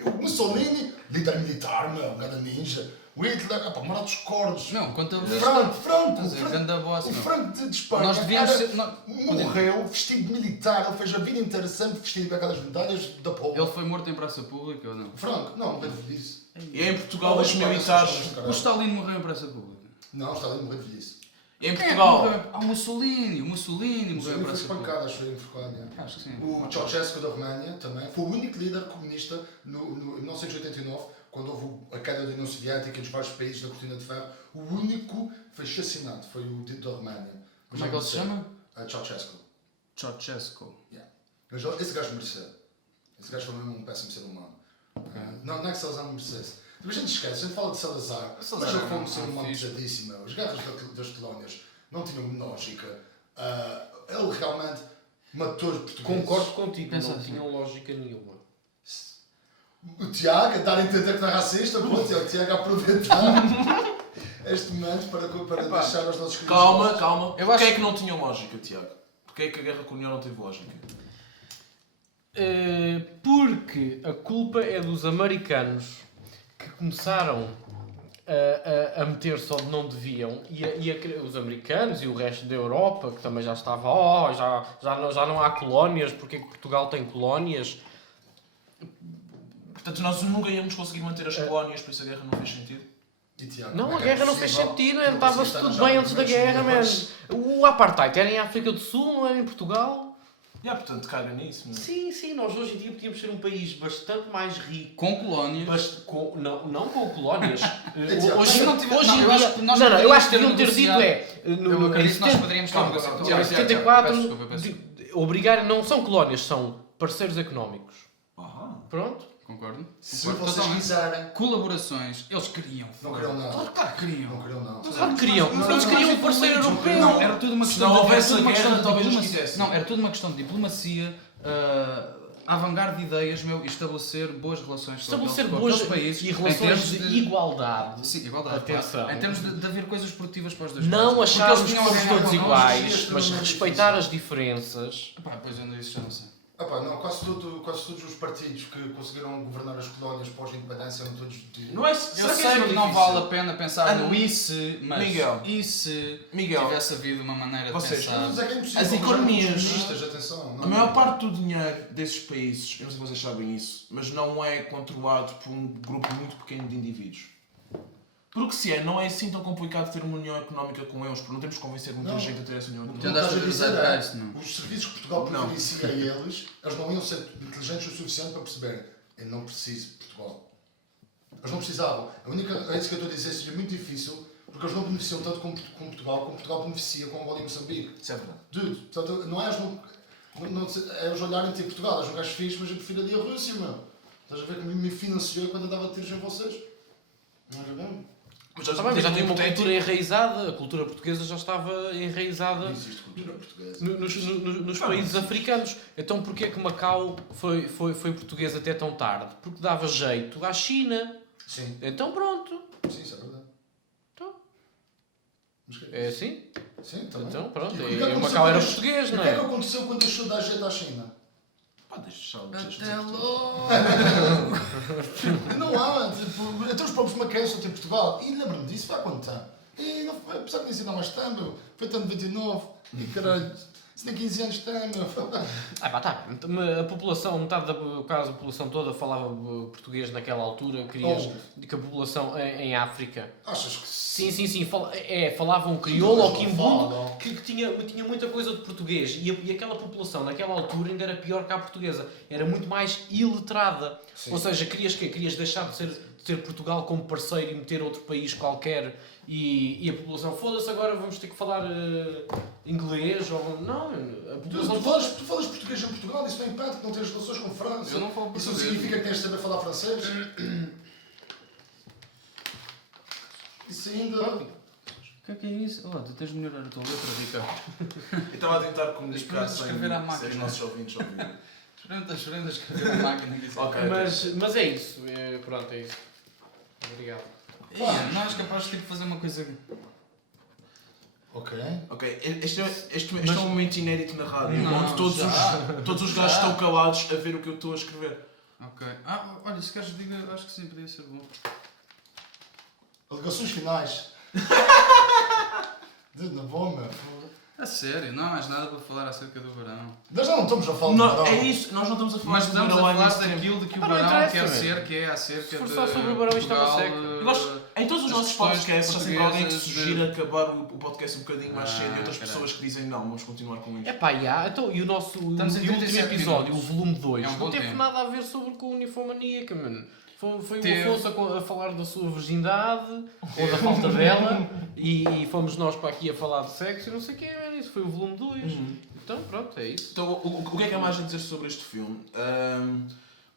O Mussolini, líder militar, meu, um ganda ninja. O Hitler, mara dos cordos. Não, contabilista. Franco, Quer dizer, ganda boss, o meu. Franco de Espanha Nós devíamos era- ser. morreu vestido de militar, ele fez a vida inteira sempre vestido com aquelas medalhas da polpa. Ele foi morto em praça pública ou não? Franco, não veio velhice. E em Portugal os militares... O Stalin morreu em praça pública. Não, está ali morreu velhice. Em Quem é que Portugal... morreu? Ah, o Mussolini morreu em Ele foi praça pública. espancado, acho que foi enforcado. É. Acho que sim. O Ceausescu da Roménia também foi o único líder comunista no 1989, quando houve a queda da União Soviética e dos vários países da Cortina de Ferro. O único que foi assassinado foi o dito da Roménia. Como é que ele se chama? Ceausescu. Ceausescu. Yeah. Mas esse gajo mereceu. Esse gajo foi mesmo um péssimo ser humano. Não é que Salazar não merecesse. Depois a gente esquece, a gente fala de Salazar, Salazar mas ele foi era um ser humano fixe. pesadíssimo. As guerras das colónias não tinham lógica. Ele realmente matou os portugueses. Concordo contigo, Pensa não assim. tinham lógica nenhuma. O Tiago a dar a entender que não é racista, pronto, é o Tiago a aproveitar este momento para deixar os nossos queridos. Calma. Eu Porquê acho- é que não tinha lógica, Tiago? Porquê é que a guerra colonial não teve lógica? Porque a culpa é dos americanos que começaram a meter-se onde não deviam os americanos e o resto da Europa que também já estava, já não há colónias, porque é que Portugal tem colónias? Portanto, nós nunca íamos conseguir manter as colónias, por isso a guerra não fez sentido. E Tiago, Não, como a é que é guerra não fez possível? sentido, Não estava-se conseguiste tudo arranjar bem antes da guerra, argumentos mesmo. O apartheid era em África do Sul, não era em Portugal? Portanto, caga nisso. Meu. Sim, nós hoje em dia podíamos ser um país bastante mais rico. Com colónias. Não com colónias. Tiago, Hoje não tive- em não, eu dia. acho que nós Não, eu acho que poderíamos deviam ter dito negociado. Eu acredito que nós poderíamos ter negociado. em Tiago, 74, peço desculpa, peço desculpa. obrigar, não são colónias, são parceiros económicos. Pronto? Concordo? Se Concordo vocês totalmente. quiserem. colaborações, eles queriam. Não queriam nada. Claro que queriam. Não queriam nada. Claro que queriam. Eles queriam um parceiro europeu. Não, era tudo uma Se questão não de- houvesse era tudo uma a guerra, questão de talvez eles diplomacia. quisessem. Não, era tudo uma questão de diplomacia, avangar de ideias, meu, e estabelecer boas relações Estabelecer com boas aqueles países e em relações termos de igualdade. Sim, igualdade. Atenção. Claro. Em termos de haver coisas produtivas para os dois Não países. acharmos Porque que eles somos tinham a todos ganhar connosco. iguais, mas respeitar as diferenças. Pá, pois ainda isso já não sei. Não, quase todos os partidos que conseguiram governar as colónias pós-independência eram todos de... Não é? Eu Será sei isso que não difícil? vale a pena pensar no e se, mas Miguel. e se Miguel, tivesse havido uma maneira de Vocês- pensar? Mas é que é impossível. As arranjar economias, muitos comunistas, atenção. a maior parte do dinheiro desses países, eu não sei se vocês sabem isso, mas não é controlado por um grupo muito pequeno de indivíduos. Porque se é, não é assim tão complicado ter uma união económica com eles, porque não temos que convencer muita Não. gente a ter essa união O que Tu económica. andaste a ver o estás a dizer Zeitgeist, não? os serviços que Portugal Não. providencia a eles não iam ser inteligentes o suficiente para perceberem. Eu não preciso de Portugal. Eles não precisavam. É isso que eu estou a dizer, seria muito difícil, porque eles não beneficiam tanto com Portugal, como Portugal beneficia com Angola e Moçambique. Isso é verdade. Dude, portanto, não é eles olharem ter Portugal, és um gajo fixe, mas eu prefiro ali a Rússia, meu. Estás a ver que me financiou quando andava a tiros em vocês? Não é bem? Mas Tá bem, mas já tem uma hipotético- cultura enraizada, a cultura portuguesa já estava enraizada Não existe cultura portuguesa. nos países africanos. Então porquê que Macau foi português até tão tarde? Porque dava jeito à China. Sim, Então pronto. sim, isso é verdade. Então. Mas que É assim? Sim, também. Então pronto. E o que E aconteceu Macau era quando- português, O não que é que é? aconteceu quando deixou de dar jeito à China? Pá, deixa eu Até logo! Não há, tipo, até os próprios maqueiros são tipo Portugal. E lembro-me disso, foi há quanto tempo? E não foi, apesar de nem ser há mais tempo, meu. Foi tanto 99. E caralho, se nem 15 anos tem, meu. Ah pá, tá. A população, metade da população toda falava português naquela altura. Querias que a população em África... Achas que Sim. Falavam crioulo ou quimbundo, falam. que tinha muita coisa de português. E aquela população, naquela altura, ainda era pior que a portuguesa. Era muito mais iletrada. Sim. Ou seja, querias quê? Querias deixar de ter Portugal como parceiro e meter outro país qualquer e a população, foda-se, agora vamos ter que falar inglês ou... Não, a população... Tu falas português em Portugal, isso não impede que não tens relações com França. Eu não falo Isso não português. significa que tens de saber falar francês. Isso ainda... O que é isso? Oh, tu tens de melhorar a tua letra, Ricardo. Eu estava a tentar comunicar Experimenta escrever à máquina. sem os nossos ouvintes ouvirem. Experimenta escrever a máquina. Que isso é. Ok. Mas é isso. Pronto, é isso. Obrigado. Não és capaz de tipo, fazer uma coisa. Ok. Ok, este é um momento inédito na rádio, Não, onde todos os gajos estão calados a ver o que eu estou a escrever. Ok. Olha, se queres diga, acho que sim, podia ser bom. Alegações finais. Na boa, meu. A sério, não há mais nada para falar acerca do verão. Nós já não estamos a falar Não, de verão. é isso, nós não estamos a falar Mas sobre estamos a verão há falar imenso tempo. daquilo de que o Ah, não verão interessa, quer meu. ser, que é acerca Se de for só sobre o verão, isto estava Portugal, seco. Eu gosto, em todos os as nossos questões podcasts, há sempre alguém que portuguesas sugira acabar o podcast um bocadinho mais cedo e outras caralho. pessoas que dizem não, vamos continuar com isto. É pá, então, e o nosso Estamos em último 37 episódio, minutos. o volume 2, É um não bom teve tempo. nada a ver sobre com a unifomaníaca, mano. Foi o Teve. Afonso a falar da sua virgindade, ou da falta dela, e fomos nós para aqui a falar de sexo e não sei o quê, mano. Isso foi o volume 2. Então, pronto, é isso. Então, o que é que há mais a dizer sobre este filme?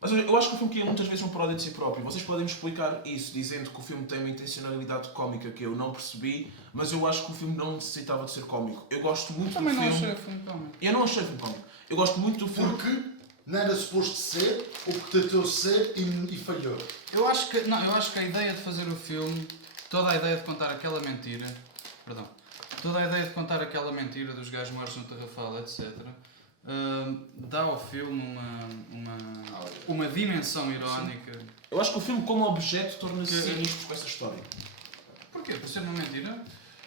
Mas eu acho que o filme cria muitas vezes uma paródia de si próprio. Vocês podem me explicar isso, dizendo que o filme tem uma intencionalidade cómica que eu não percebi, mas eu acho que o filme não necessitava de ser cómico. Eu gosto muito Também do não filme. achei o filme cómico. Eu não achei o filme cómico. Eu gosto muito do filme. Porque não era suposto ser, o que tentou ser e falhou. Eu acho que a ideia de fazer o filme, toda a ideia de contar aquela mentira, toda a ideia de contar aquela mentira dos gajos mortos no Tarrafal, etc., dá ao filme uma dimensão irónica. Eu acho que o filme, como objeto, torna-se Que- sinistro com essa história. Porquê? Por ser uma mentira?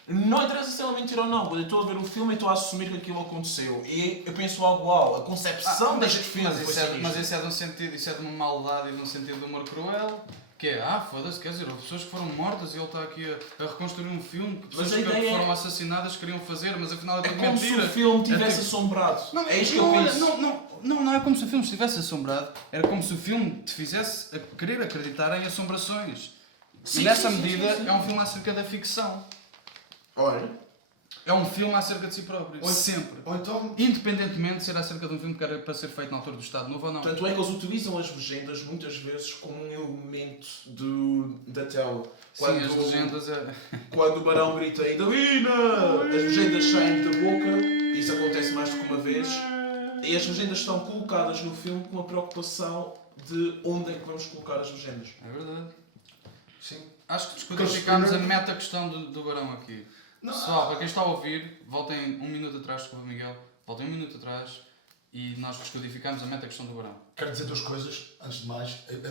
Não interessa se é uma mentira ou não. Quando eu estou a ver o filme, eu estou a assumir que aquilo aconteceu. E eu penso algo, uau, a concepção deste filme mas foi isso, é, sinistra. mas isso é de um sentido, isso é de uma maldade e de um sentido de humor cruel. Que é, foda-se, quer dizer, houve pessoas que foram mortas e ele está aqui a reconstruir um filme que pessoas a que ideia foram assassinadas queriam fazer, mas afinal é É tudo como se mentira. o filme tivesse tipo- assombrado. Não, É isto que eu não, olha, penso. não é como se o filme estivesse assombrado, era como se o filme te fizesse querer acreditar em assombrações. Sim, e nessa sim, sim, medida sim, sim. é um filme acerca da ficção. Olha. É um filme acerca de si próprio. Ou- Sempre. Ou então, Independentemente de ser acerca de um filme que era para ser feito na altura do Estado Novo ou não. Tanto é que eles utilizam as legendas muitas vezes como um elemento da tela. Sim, as legendas é... Quando o Barão grita Idalina, as legendas saem da boca, isso acontece mais do que uma vez, e as legendas estão colocadas no filme com a preocupação de onde é que vamos colocar as legendas. É verdade. sim. Acho que Porque descodificámos a eles- meta questão do Barão aqui. Não, Pessoal, para quem está a ouvir, voltem um minuto atrás, desculpa Miguel, voltem um minuto atrás e nós descodificamos a meta questão do verão. Quero dizer 2 coisas, antes de mais. Eu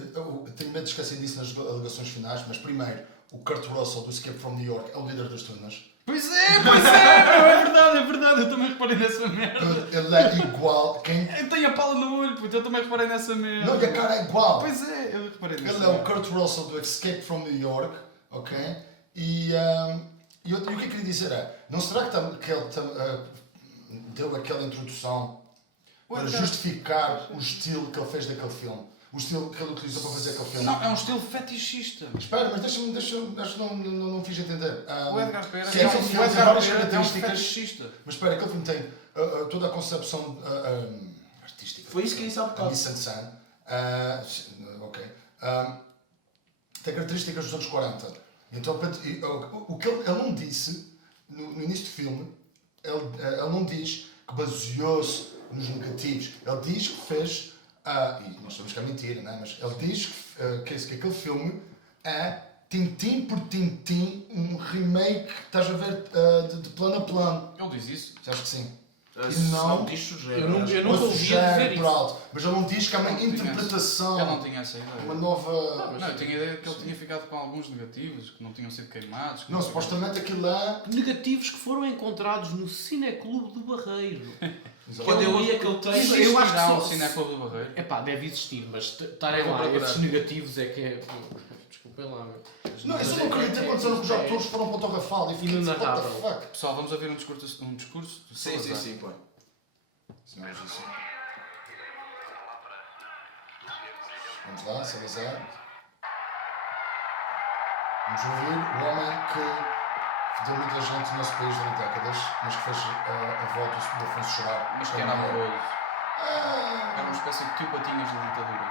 tenho medo de esquecer disso nas alegações finais, mas primeiro, o Kurt Russell do Escape from New York é o líder das turmas. Pois é, é verdade, eu também reparei nessa merda. Ele é igual. Eu tenho a pala no olho, puto, eu também reparei nessa merda. Não, e a cara é igual. Pois é, eu reparei nessa Ele é o Kurt Russell do Escape from New York, ok? E o que eu queria dizer é, não será que ele deu aquela introdução para justificar o estilo que ele fez daquele filme? O estilo que ele utilizou para fazer aquele filme? Não, é um estilo fetichista. Espera, mas deixa-me, acho que não fiz entender. O Edgar Pera que aquele filme tem várias características, fetichista. mas espera, aquele filme tem toda a concepção artística. Foi isso que disse há bocado. Mise en scène. Ok. Tem características dos anos 40. Então, o que ele não disse no início do filme, ele não diz que baseou-se nos negativos. Ele diz que fez, e nós sabemos que é mentira, não é? Mas ele diz que aquele filme é tintim por tintim um remake, estás a ver, de plano a plano. Ele diz isso? Acho que sim. Não diz sugere. Eu nunca ouvi dizer por isso. alto, mas ele não diz que é uma Eu não tinha interpretação, Eu não tinha essa ideia. uma nova... Não, eu tinha a ideia de que ele tinha ficado com alguns negativos, que não tinham sido queimados. que Não, tinham- supostamente aquilo é... Negativos que foram encontrados no Cineclube do Barreiro. Quando eu ia aquele texto. Isso, Eu acho que só- o Cineclube do Barreiro. Epá, deve existir, mas estarem Eu vou lá procurar. esses negativos é que é... Desculpem lá, meu. Não, eu só não acredito quando disseram que os atores foram para o Torrafal e fiquei tipo, what the Inenarrável. fuck? Pessoal, vamos ouvir um discurso do Sim, Salazar. põe. Senhoras e senhores. Vamos lá, Salazar. Vamos ouvir o homem que deu muita gente no nosso país durante décadas, mas que fez a voz do Afonso chorar. Mas que era amoroso. Ah, Era uma espécie de tio Patinhas da ditadura.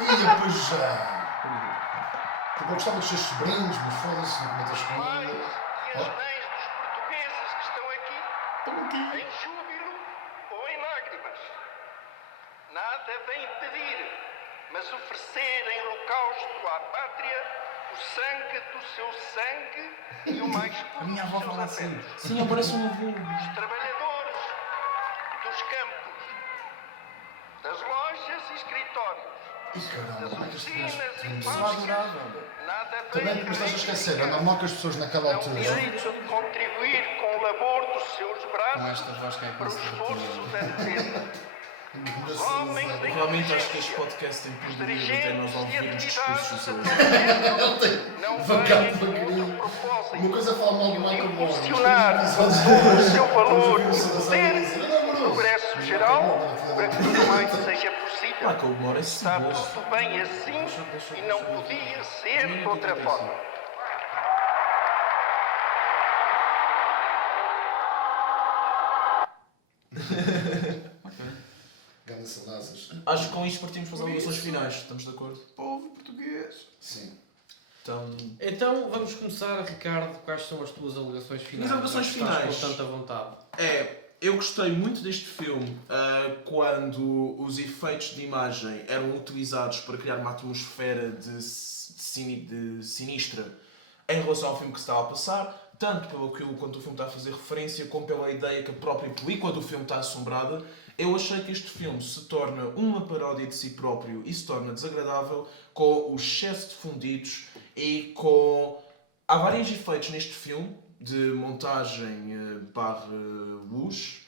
e depois já. Tipo, eu gostava dos seus sobrinhos, mas foda-se, não metas com Pais ele. e as mães dos portugueses que estão aqui, em júbilo ou em lágrimas. Nada vem pedir, mas oferecer em holocausto à pátria o sangue do seu sangue e o mais A puro minha dos avó seus fala assim. afetos. Sim, parece um avô. Os trabalhadores dos campos, das lojas e escritórios, Ih, caramba, das como é que este oficinas gajo e tem fábricas, nada Também vem me estás a esquecer, é normal que as pessoas naquela é o altura... direito de contribuir com o labor dos seus Com braços esta voz que é para o esforço conservadora. da defesa. Os homens da Realmente acho que este inteligência, podcast tem os poderia até nós dirigentes e ouvirmos discursos atividades de de saúde. não Vagado, vêm com vagarinho. outro propósito. Uma coisa é falar mal do Michael Moore. Impulsionar todo o seu valor e poder, progresso geral, para que tudo mais seja possível. Michael Moore é Está ceboso. tudo bem assim e não podia ser de outra forma. Ganda Salazar. Acho que com isto partimos para as alegações finais. Estamos de acordo? Povo português. Sim. Então, Então vamos começar, Ricardo. Quais são as tuas alegações finais? Minhas alegações Já que estás finais. com tanta vontade. eu gostei muito deste filme quando os efeitos de imagem eram utilizados para criar uma atmosfera de sinistra em relação ao filme que se estava a passar, tanto pelo que quanto o filme está a fazer referência, como pela ideia que a própria película do filme está assombrada. Eu achei que este filme se torna uma paródia de si próprio e se torna desagradável com o excesso de fundidos e com... Há vários efeitos neste filme, de montagem barra luz.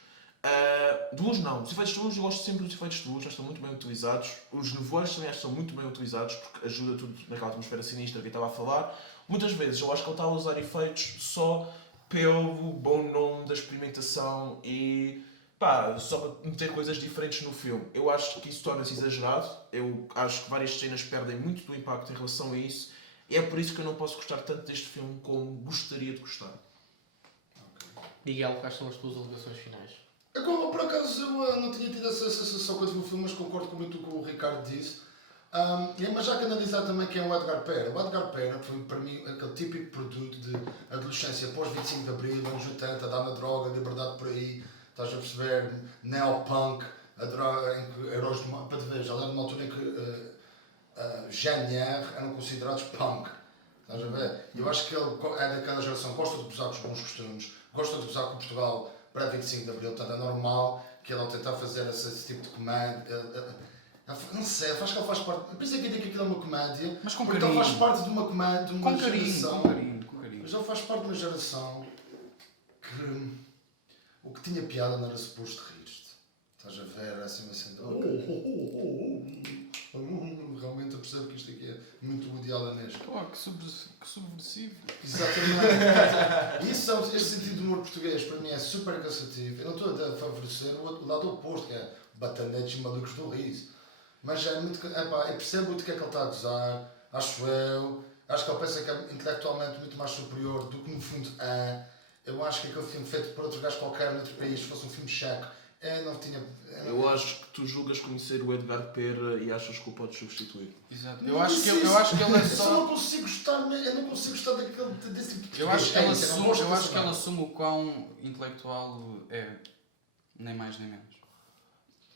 De luz não, os efeitos de luz, eu gosto sempre dos efeitos de luz, já estão muito bem utilizados. Os nevoeiros também estão muito bem utilizados, porque ajuda tudo naquela atmosfera sinistra que eu estava a falar. Muitas vezes eu acho que ele está a usar efeitos só pelo bom nome da experimentação e só para meter coisas diferentes no filme. Eu acho que isso torna-se exagerado, eu acho que várias cenas perdem muito do impacto em relação a isso e é por isso que eu não posso gostar tanto deste filme como gostaria de gostar. Miguel, quais são as tuas alegações finais? Agora, por acaso, eu não tinha tido essa sensação quando vi o filme, mas concordo com muito com o que o Ricardo disse. Mas já que analisar também quem é o Edgar Pera. O Edgar Pera foi para mim aquele típico produto de adolescência pós-25 de Abril, anos 80, dar na droga, liberdade por aí, estás a perceber, neopunk, a droga em que heróis de para te ver, já era numa altura em que GNR eram considerados punk. Estás a ver? Eu acho que ele é daquela geração, gosta de gozar com os bons costumes, gosta de gozar com Portugal pré-25 de Abril, portanto é normal que ele ao tentar fazer esse tipo de comédia, não sei, acho que ele faz parte, por isso é que eu digo que aquilo é uma comédia, Mas com porque carinho. ele faz parte de uma comédia, de uma Com carinho, geração, com carinho, com carinho. mas ele faz parte de uma geração que o que tinha piada não era suposto rir-te. Estás a ver, era assim uma cena realmente eu percebo que isto aqui é muito Woody Allen-esco. Pô, que subversivo. Exatamente. Isso, este sentido do humor português para mim é super cansativo. Eu não estou a favorecer o lado oposto, que é batanetes e malucos do riso. Mas é muito. Epá, eu percebo muito o que é que ele está a gozar, acho eu. Acho que ele pensa que é intelectualmente muito mais superior do que no fundo é. Eu acho que aquele filme feito por outro gajo qualquer noutro país, se fosse um filme checo, não tinha. Eu acho que tu julgas conhecer o Edgar Pera e achas que o podes substituir. Exato. Eu acho que ele é Eu só. não consigo gostar, eu não consigo gostar desse tipo de Eu acho que ele experiência, não assume, gosto eu desse acho que ele lado. assume o quão intelectual é, nem mais nem menos.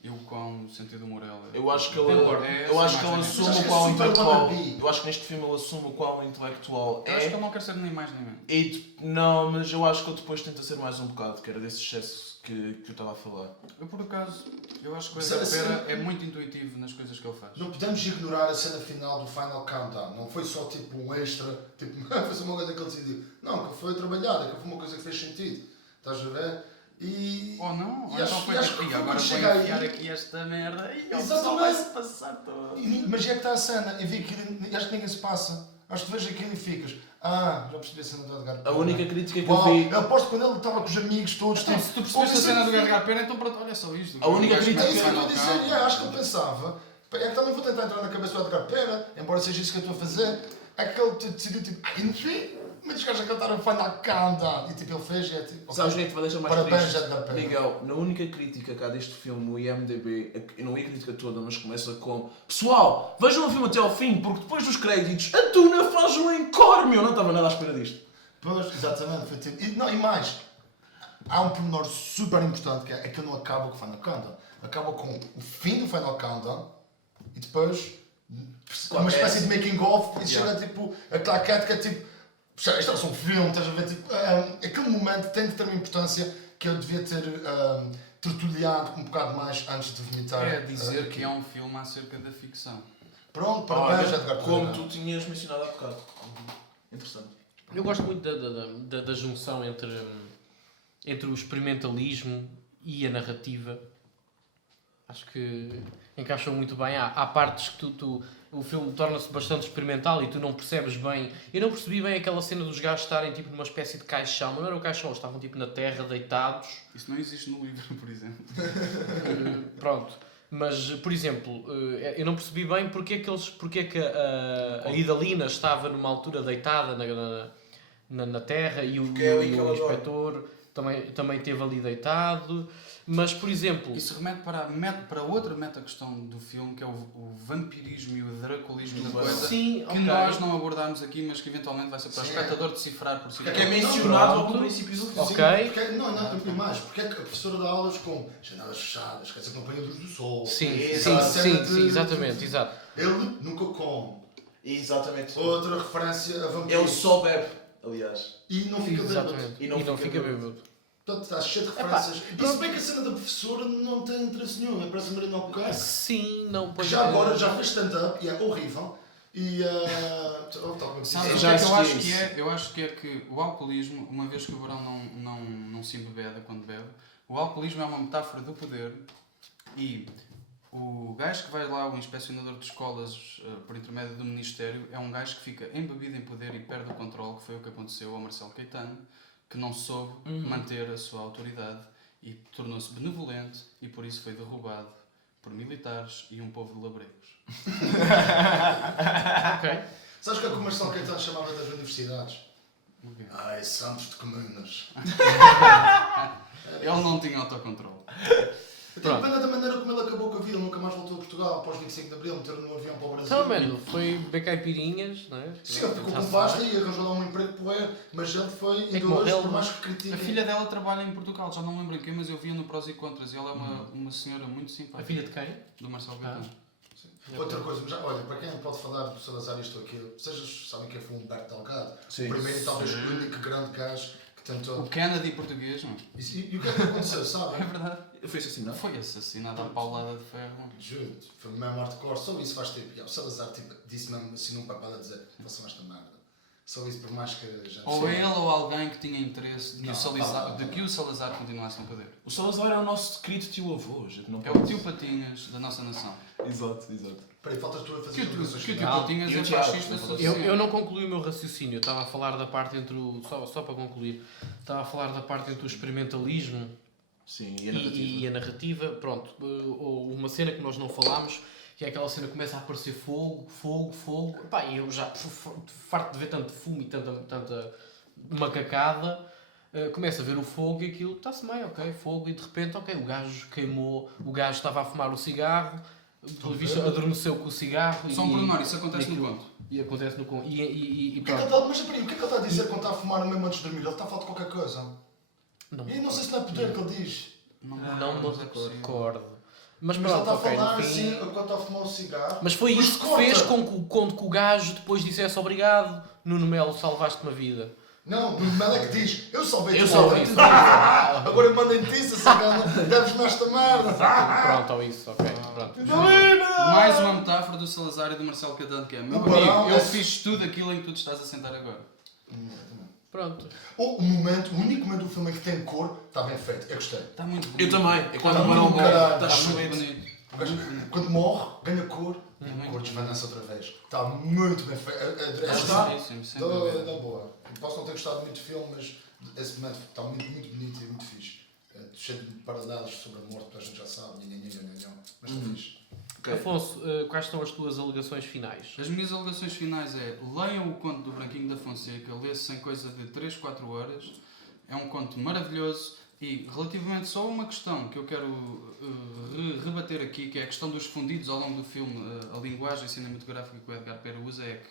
E o quão sentido humor ele é. Eu acho que ele, Concordo. É, eu acho que sem ele mais nem assume menos. o qual Mas acho que é super intelectual. wannabe. Eu acho que neste filme ele assume o qual intelectual Eu acho que é. ele não quer ser nem mais nem menos. Não, mas eu acho que ele depois tenta ser mais um bocado, que era desse excesso que eu estava a falar. Eu, por acaso, eu acho que o Mas Edgar a Pera cena- é muito intuitivo nas coisas que ele faz. Não podemos ignorar a cena final do Final Countdown. Não foi só tipo um extra, tipo, foi só uma coisa que ele decidiu. Não, que foi trabalhada, que foi uma coisa que fez sentido. Estás a ver? E. Ou não? Ou E então acho- foi e acho tipo, que "Ih, quando agora vou chega aí- enfiar aqui esta merda e o Exatamente. pessoal vai-se passar todo." Mas é que está a cena, eu vi aquilo e acho que ninguém se passa. Acho que vejo aquilo e ficas. Já percebi a cena do Edgar A Pera. única crítica que Uau, eu vi. eu aposto que quando ele estava com os amigos todos. Então, tipo, se tu percebeste a "Oh, cena do isso é Edgar Pera, então pronto, olha só isto. A única O gajo crítica É isso que eu Final estou a dizer, Countdown. acho que ele pensava. É que também vou tentar entrar na cabeça do Edgar Pera, embora seja isso que eu estou a fazer. É que ele decidiu, tipo, enfim, mas os gajos a cantar o Final Countdown. E tipo, ele fez e é tipo. Sabes o que ok. é que te vai deixar mais Parabéns, triste? Edgar Pera. Miguel, na única crítica cá deste filme, o IMDB, eu não li a crítica toda, mas começa com: pessoal, vejam o filme até ao fim, porque depois dos créditos, a Tuna faz um encórmio. Eu não estava nada à espera disto. Pois, exatamente, foi tipo. E mais, há um pormenor super importante que é que ele não acaba com o Final Countdown. Acaba com o fim do Final Countdown e depois uma espécie de making of e chega tipo a claquete que é tipo. Isto é só um filme, estás a ver? Tipo, aquele momento tem de ter uma importância que eu devia ter tertulhado um bocado mais antes de vomitar. É dizer que é um filme acerca da ficção. Pronto, parabéns, Olha, Edgar como Pera. tu tinhas mencionado há bocado. Interessante. Eu gosto muito da junção entre o experimentalismo e a narrativa. Acho que encaixam muito bem. Há partes que o filme torna-se bastante experimental e tu não percebes bem. Eu não percebi bem aquela cena dos gajos estarem tipo numa espécie de caixão. Não era o caixão, eles estavam tipo na terra, deitados. Isso não existe no livro, por exemplo. Pronto. Mas, por exemplo, eu não percebi bem porque é que a Idalina estava numa altura deitada na terra e o, Porque é ali que ela inspetor também esteve ali deitado. Mas, por exemplo... Isso remete para outra meta-questão do filme, que é o vampirismo e o draculismo da coisa, Sim, que ok. nós não abordámos aqui, mas que eventualmente vai ser para o Sim. espectador decifrar por si Porque Que é mesmo. mencionado Pronto. logo no princípio do filme. Ok. Porque, não, tem mais. Porque é que a professora dá aulas com janelas fechadas, quer dizer, companhia luz do sol. Sim, Essa cena de- exatamente, exato. Ele nunca come. Exatamente. Outra referência a vampiros. Ele só bebe, aliás. E não fica bêbado. Exatamente. E não fica bêbado. Portanto, está cheio de referências. E se bem que a cena da professora não tem interesse nenhum, parece Marina Albuquerque. Sim, não Que pois já agora já fez stand-up e é horrível. E. Sabes o que Já é que eu acho assisti que isso. é? Eu acho que é que o alcoolismo, uma vez que o verão não se embebeda quando bebe, o alcoolismo é uma metáfora do poder e o gajo que vai lá, o inspecionador de escolas, por intermédio do Ministério, é um gajo que fica embebido em poder e perde o controle, que foi o que aconteceu ao Marcelo Caetano, que não soube manter a sua autoridade e tornou-se benevolente e por isso foi derrubado por militares e um povo de labregos. Ok. Sabes o que é que o Marcelo Caetano chamava das universidades? O quê? Ai, santos de comunas. Ele não tinha autocontrole. Pronto. Depende da maneira como ele acabou com a vida, ele nunca mais voltou a Portugal após 25 de Abril, meteram no avião para o Brasil. Então, mano, foi beber caipirinhas, não é? Sim, ele ficou com Tá-se pasta bem. e arranjou lá um emprego poer, mas ele foi, É que ainda hoje, morreu, por mais não? que critiquem. A filha dela trabalha em Portugal, já não lembro em quem, mas eu via no Prós e Contras e ela é uma senhora muito simpática. A filha de quem? Do Marcelo Caetano. Outra coisa, mas já, olha, para quem não pode falar do Salazar isto ou aquilo, vocês sabem quem foi o Humberto Delgado? Sim. O primeiro e talvez o único grande gajo que tentou. O Kennedy português, não é? E o que é que aconteceu, É sabem? verdade. Foi assassinado? Foi assassinado à paulada de ferro. Juro, foi mesmo hardcore. Só isso faz tempo. O Salazar tipo, disse mesmo assim num papel a dizer: façam esta merda. Só isso, por mais que já. Ou ele ou alguém que tinha interesse de, Não, que o Salazar continuasse no poder. O Salazar é o nosso querido tio-avô, gente. Não É pode- o tio Patinhas da nossa nação. Exato. Peraí, faltas tu a fazer Que o julgações tio finais. Patinhas e o é Tiago, fascista não pode- social. Eu não concluí o meu raciocínio. Eu estava a falar da parte entre o... Só para concluir. Estava a falar da parte entre o experimentalismo Sim, e a narrativa. e a narrativa. Pronto, ou uma cena que nós não falámos, que é aquela cena que começa a aparecer fogo. Pá, e eu já farto de ver tanto fumo e tanta macacada. Começo a ver o fogo e aquilo está-se bem, ok, fogo, e de repente, ok, o gajo queimou, o gajo estava a fumar o cigarro, pelo visto adormeceu com o cigarro. Só um pormenor, isso acontece no aquilo- conto. E acontece no conto. E O que é que ele pronto. está, mas peraí, o que é que ele está a dizer quando está a fumar mesmo antes de dormir? Ele está a falar de qualquer coisa. Não, E não sei se não é poder que ele diz. não mas me é possível. recordo. Mas Mas ele pronto, está a ok, falar no fim... assim quando está a fumar um cigarro. Mas foi Mas isso que corta. fez com que o gajo depois dissesse obrigado, Nuno Melo, salvaste-me a vida. Não, o Mel é que diz: eu salvei-te. Eu salvei isso. Agora mandem-te isso, sacana. Deves-me esta merda. Pronto, ou isso, ok. Pronto. Mais uma metáfora do Salazar e do Marcelo Cadano, que é: meu O Barão amigo, eu é- fiz tudo aquilo em que tu te estás a sentar agora. Pronto. O único momento do filme em que tem cor, está bem feito. Eu gostei. Está muito bonito. Eu também. É quando Tá o Barão muito morre. caralho, Está tá Está muito excelente. bonito. O gajo, quando morre, ganha cor. E a muito cor desvanece outra vez. Está muito bem feito. Está belíssimo, sem dúvida. Da boa. Posso não ter gostado muito do filme, mas esse momento está muito bonito e muito fixe. Cheio de paralelos sobre a morte, que a gente já sabe. Mas está fixe. Ok. Afonso, quais são as tuas alegações finais? As minhas alegações finais é: leiam o conto do Branquinho da Fonseca, lê-se em coisa de 3-4 horas. É um conto maravilhoso e relativamente só uma questão que eu quero rebater aqui, que é a questão dos fundidos ao longo do filme, a linguagem cinematográfica que o Edgar Pera usa, é que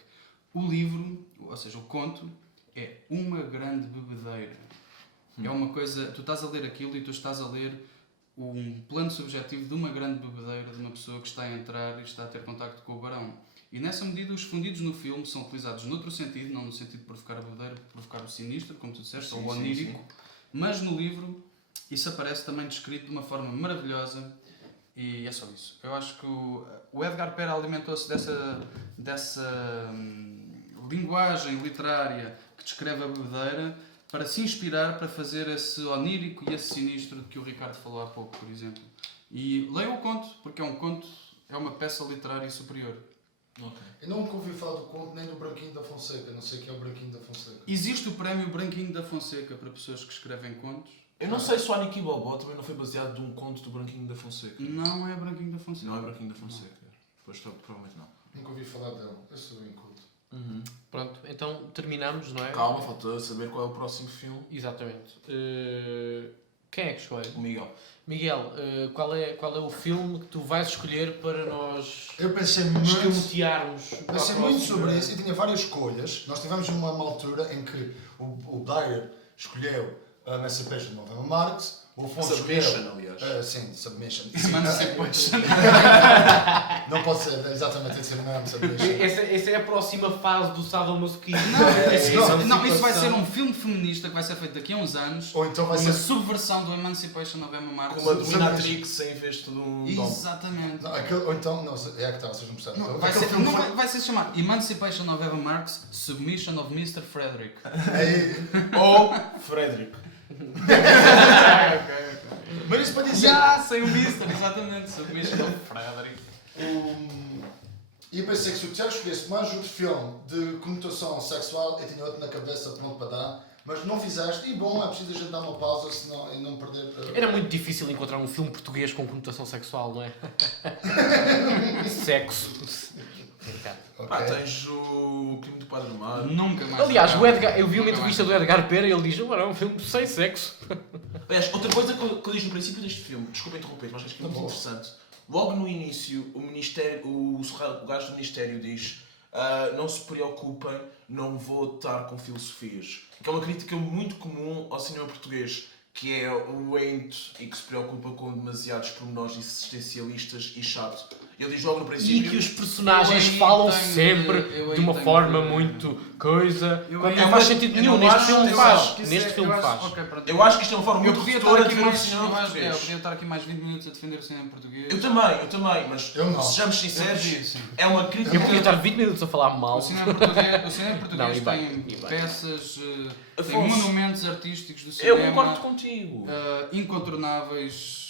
o livro, ou seja, o conto, é uma grande bebedeira. É uma coisa, tu estás a ler aquilo e tu estás a ler um plano subjetivo de uma grande bebedeira, de uma pessoa que está a entrar e está a ter contacto com o barão. E nessa medida os fundidos no filme são utilizados noutro sentido, não no sentido de provocar a bebedeira, provocar o sinistro, como tu disseste, ou o onírico, mas no livro isso aparece também descrito de uma forma maravilhosa e é só isso. Eu acho que o Edgar Pera alimentou-se dessa linguagem literária que descreve a bebedeira para se inspirar para fazer esse onírico e esse sinistro de que o Ricardo falou há pouco, por exemplo. E leiam o conto, porque é um conto, é uma peça literária superior. Eu nunca ouvi falar do conto nem do Branquinho da Fonseca. Não sei quem é o Branquinho da Fonseca. Existe o prémio Branquinho da Fonseca para pessoas que escrevem contos. Eu não sei se o Aniki Bobó também não foi baseado num conto do Branquinho da Fonseca. Não é Branquinho da Fonseca. Não é Branquinho da Fonseca. Pois provavelmente não. Nunca ouvi falar dele. Eu sou inculto. Pronto, então terminamos, não é? Calma, falta saber qual é o próximo filme. Exatamente. Quem é que escolhe? O Miguel. Miguel, qual é o filme que tu vais escolher para nós Eu pensei muito. escamotearmos? para a Pensei muito próxima? sobre isso e tinha várias escolhas. Nós tivemos uma altura em que o Dyer escolheu a Emancipation of Emma Marx, o Afonso Submission, escolheu... aliás. Sim, Submission. Emancipation. Não pode ser, exatamente, tem de ser mesmo Submission. Essa é a próxima fase do sadomasoquismo. Não, isso vai ser um filme feminista que vai ser feito daqui a uns anos. Ou então vai Uma ser... subversão do Emancipation of Emma Marx. Com uma dominatrix em vez de um dom. Exatamente. Não, ou então... Não, é que está, vocês não percebem. Não, vai, Aquele ser, filme não foi- vai ser chamado Emancipation of Emma Marx, Submission of Mr. Frederick. Ou Frederick. Mas isso para dizer... Já, sem o Mr. Exatamente, Submission of Frederick. E eu pensei que se o Tiago escolhesse mais outro filme de conotação sexual, eu tinha outro na cabeça pronto para dar, mas não fizeste, e bom, é preciso a gente dar uma pausa senão, e não perder... Era muito difícil encontrar um filme português com conotação sexual, não é? Sexo. Ok. Pá, tens o Crime do Padre Amaro. Nunca mais. Aliás, o Edgar, eu vi uma Nunca entrevista mais. do Edgar Pera e ele diz: "Não, é um filme sem sexo." Aliás, outra coisa que eu disse no princípio deste filme, desculpa interromper, mas acho que é muito Tá bom. interessante. Logo no início, o gajo do Ministério diz: não se preocupem, não vou estar com filosofias. Que é uma crítica muito comum ao cinema português, que é o ente e que se preocupa com demasiados pormenores existencialistas e chato. Ele diz logo no princípio. E que os personagens Eu aí falam tenho- sempre eu aí de uma tenho- forma muito coisa. Eu Quando aí- não faz sentido eu nenhum. não Neste acho- filme eu faz. acho que isso Neste é- filme eu acho- faz. ok, pronto. Eu acho que isto é uma forma Eu muito podia redutora estar de aqui ver o mais, cinema eu português. podia estar aqui mais 20 minutos a defender o cinema português. Eu também, mas Eu não. sejamos Eu sinceros, podia, sim. é uma Eu crítica. podia estar 20 minutos a falar mal. O cinema português, Não, e bem, tem e bem. peças, tem Afonso, monumentos artísticos do Eu cinema concordo contigo. incontornáveis.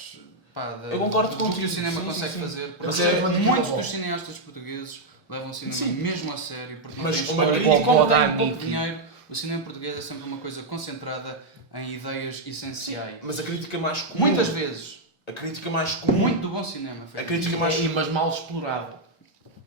Eu concordo do que contigo, o cinema sim, consegue sim, sim. fazer. Mas Porque é uma muitos dica dos cineastas portugueses levam o cinema Sim. mesmo a sério. Porque Mas não tem uma história. crítica E como ao tem Dani, pouco que- dinheiro, o cinema português é sempre uma coisa concentrada em ideias essenciais. Mas a crítica mais comum. Muitas vezes, A crítica mais comum. muito do bom cinema. A feito. crítica mais. Mas mal explorado.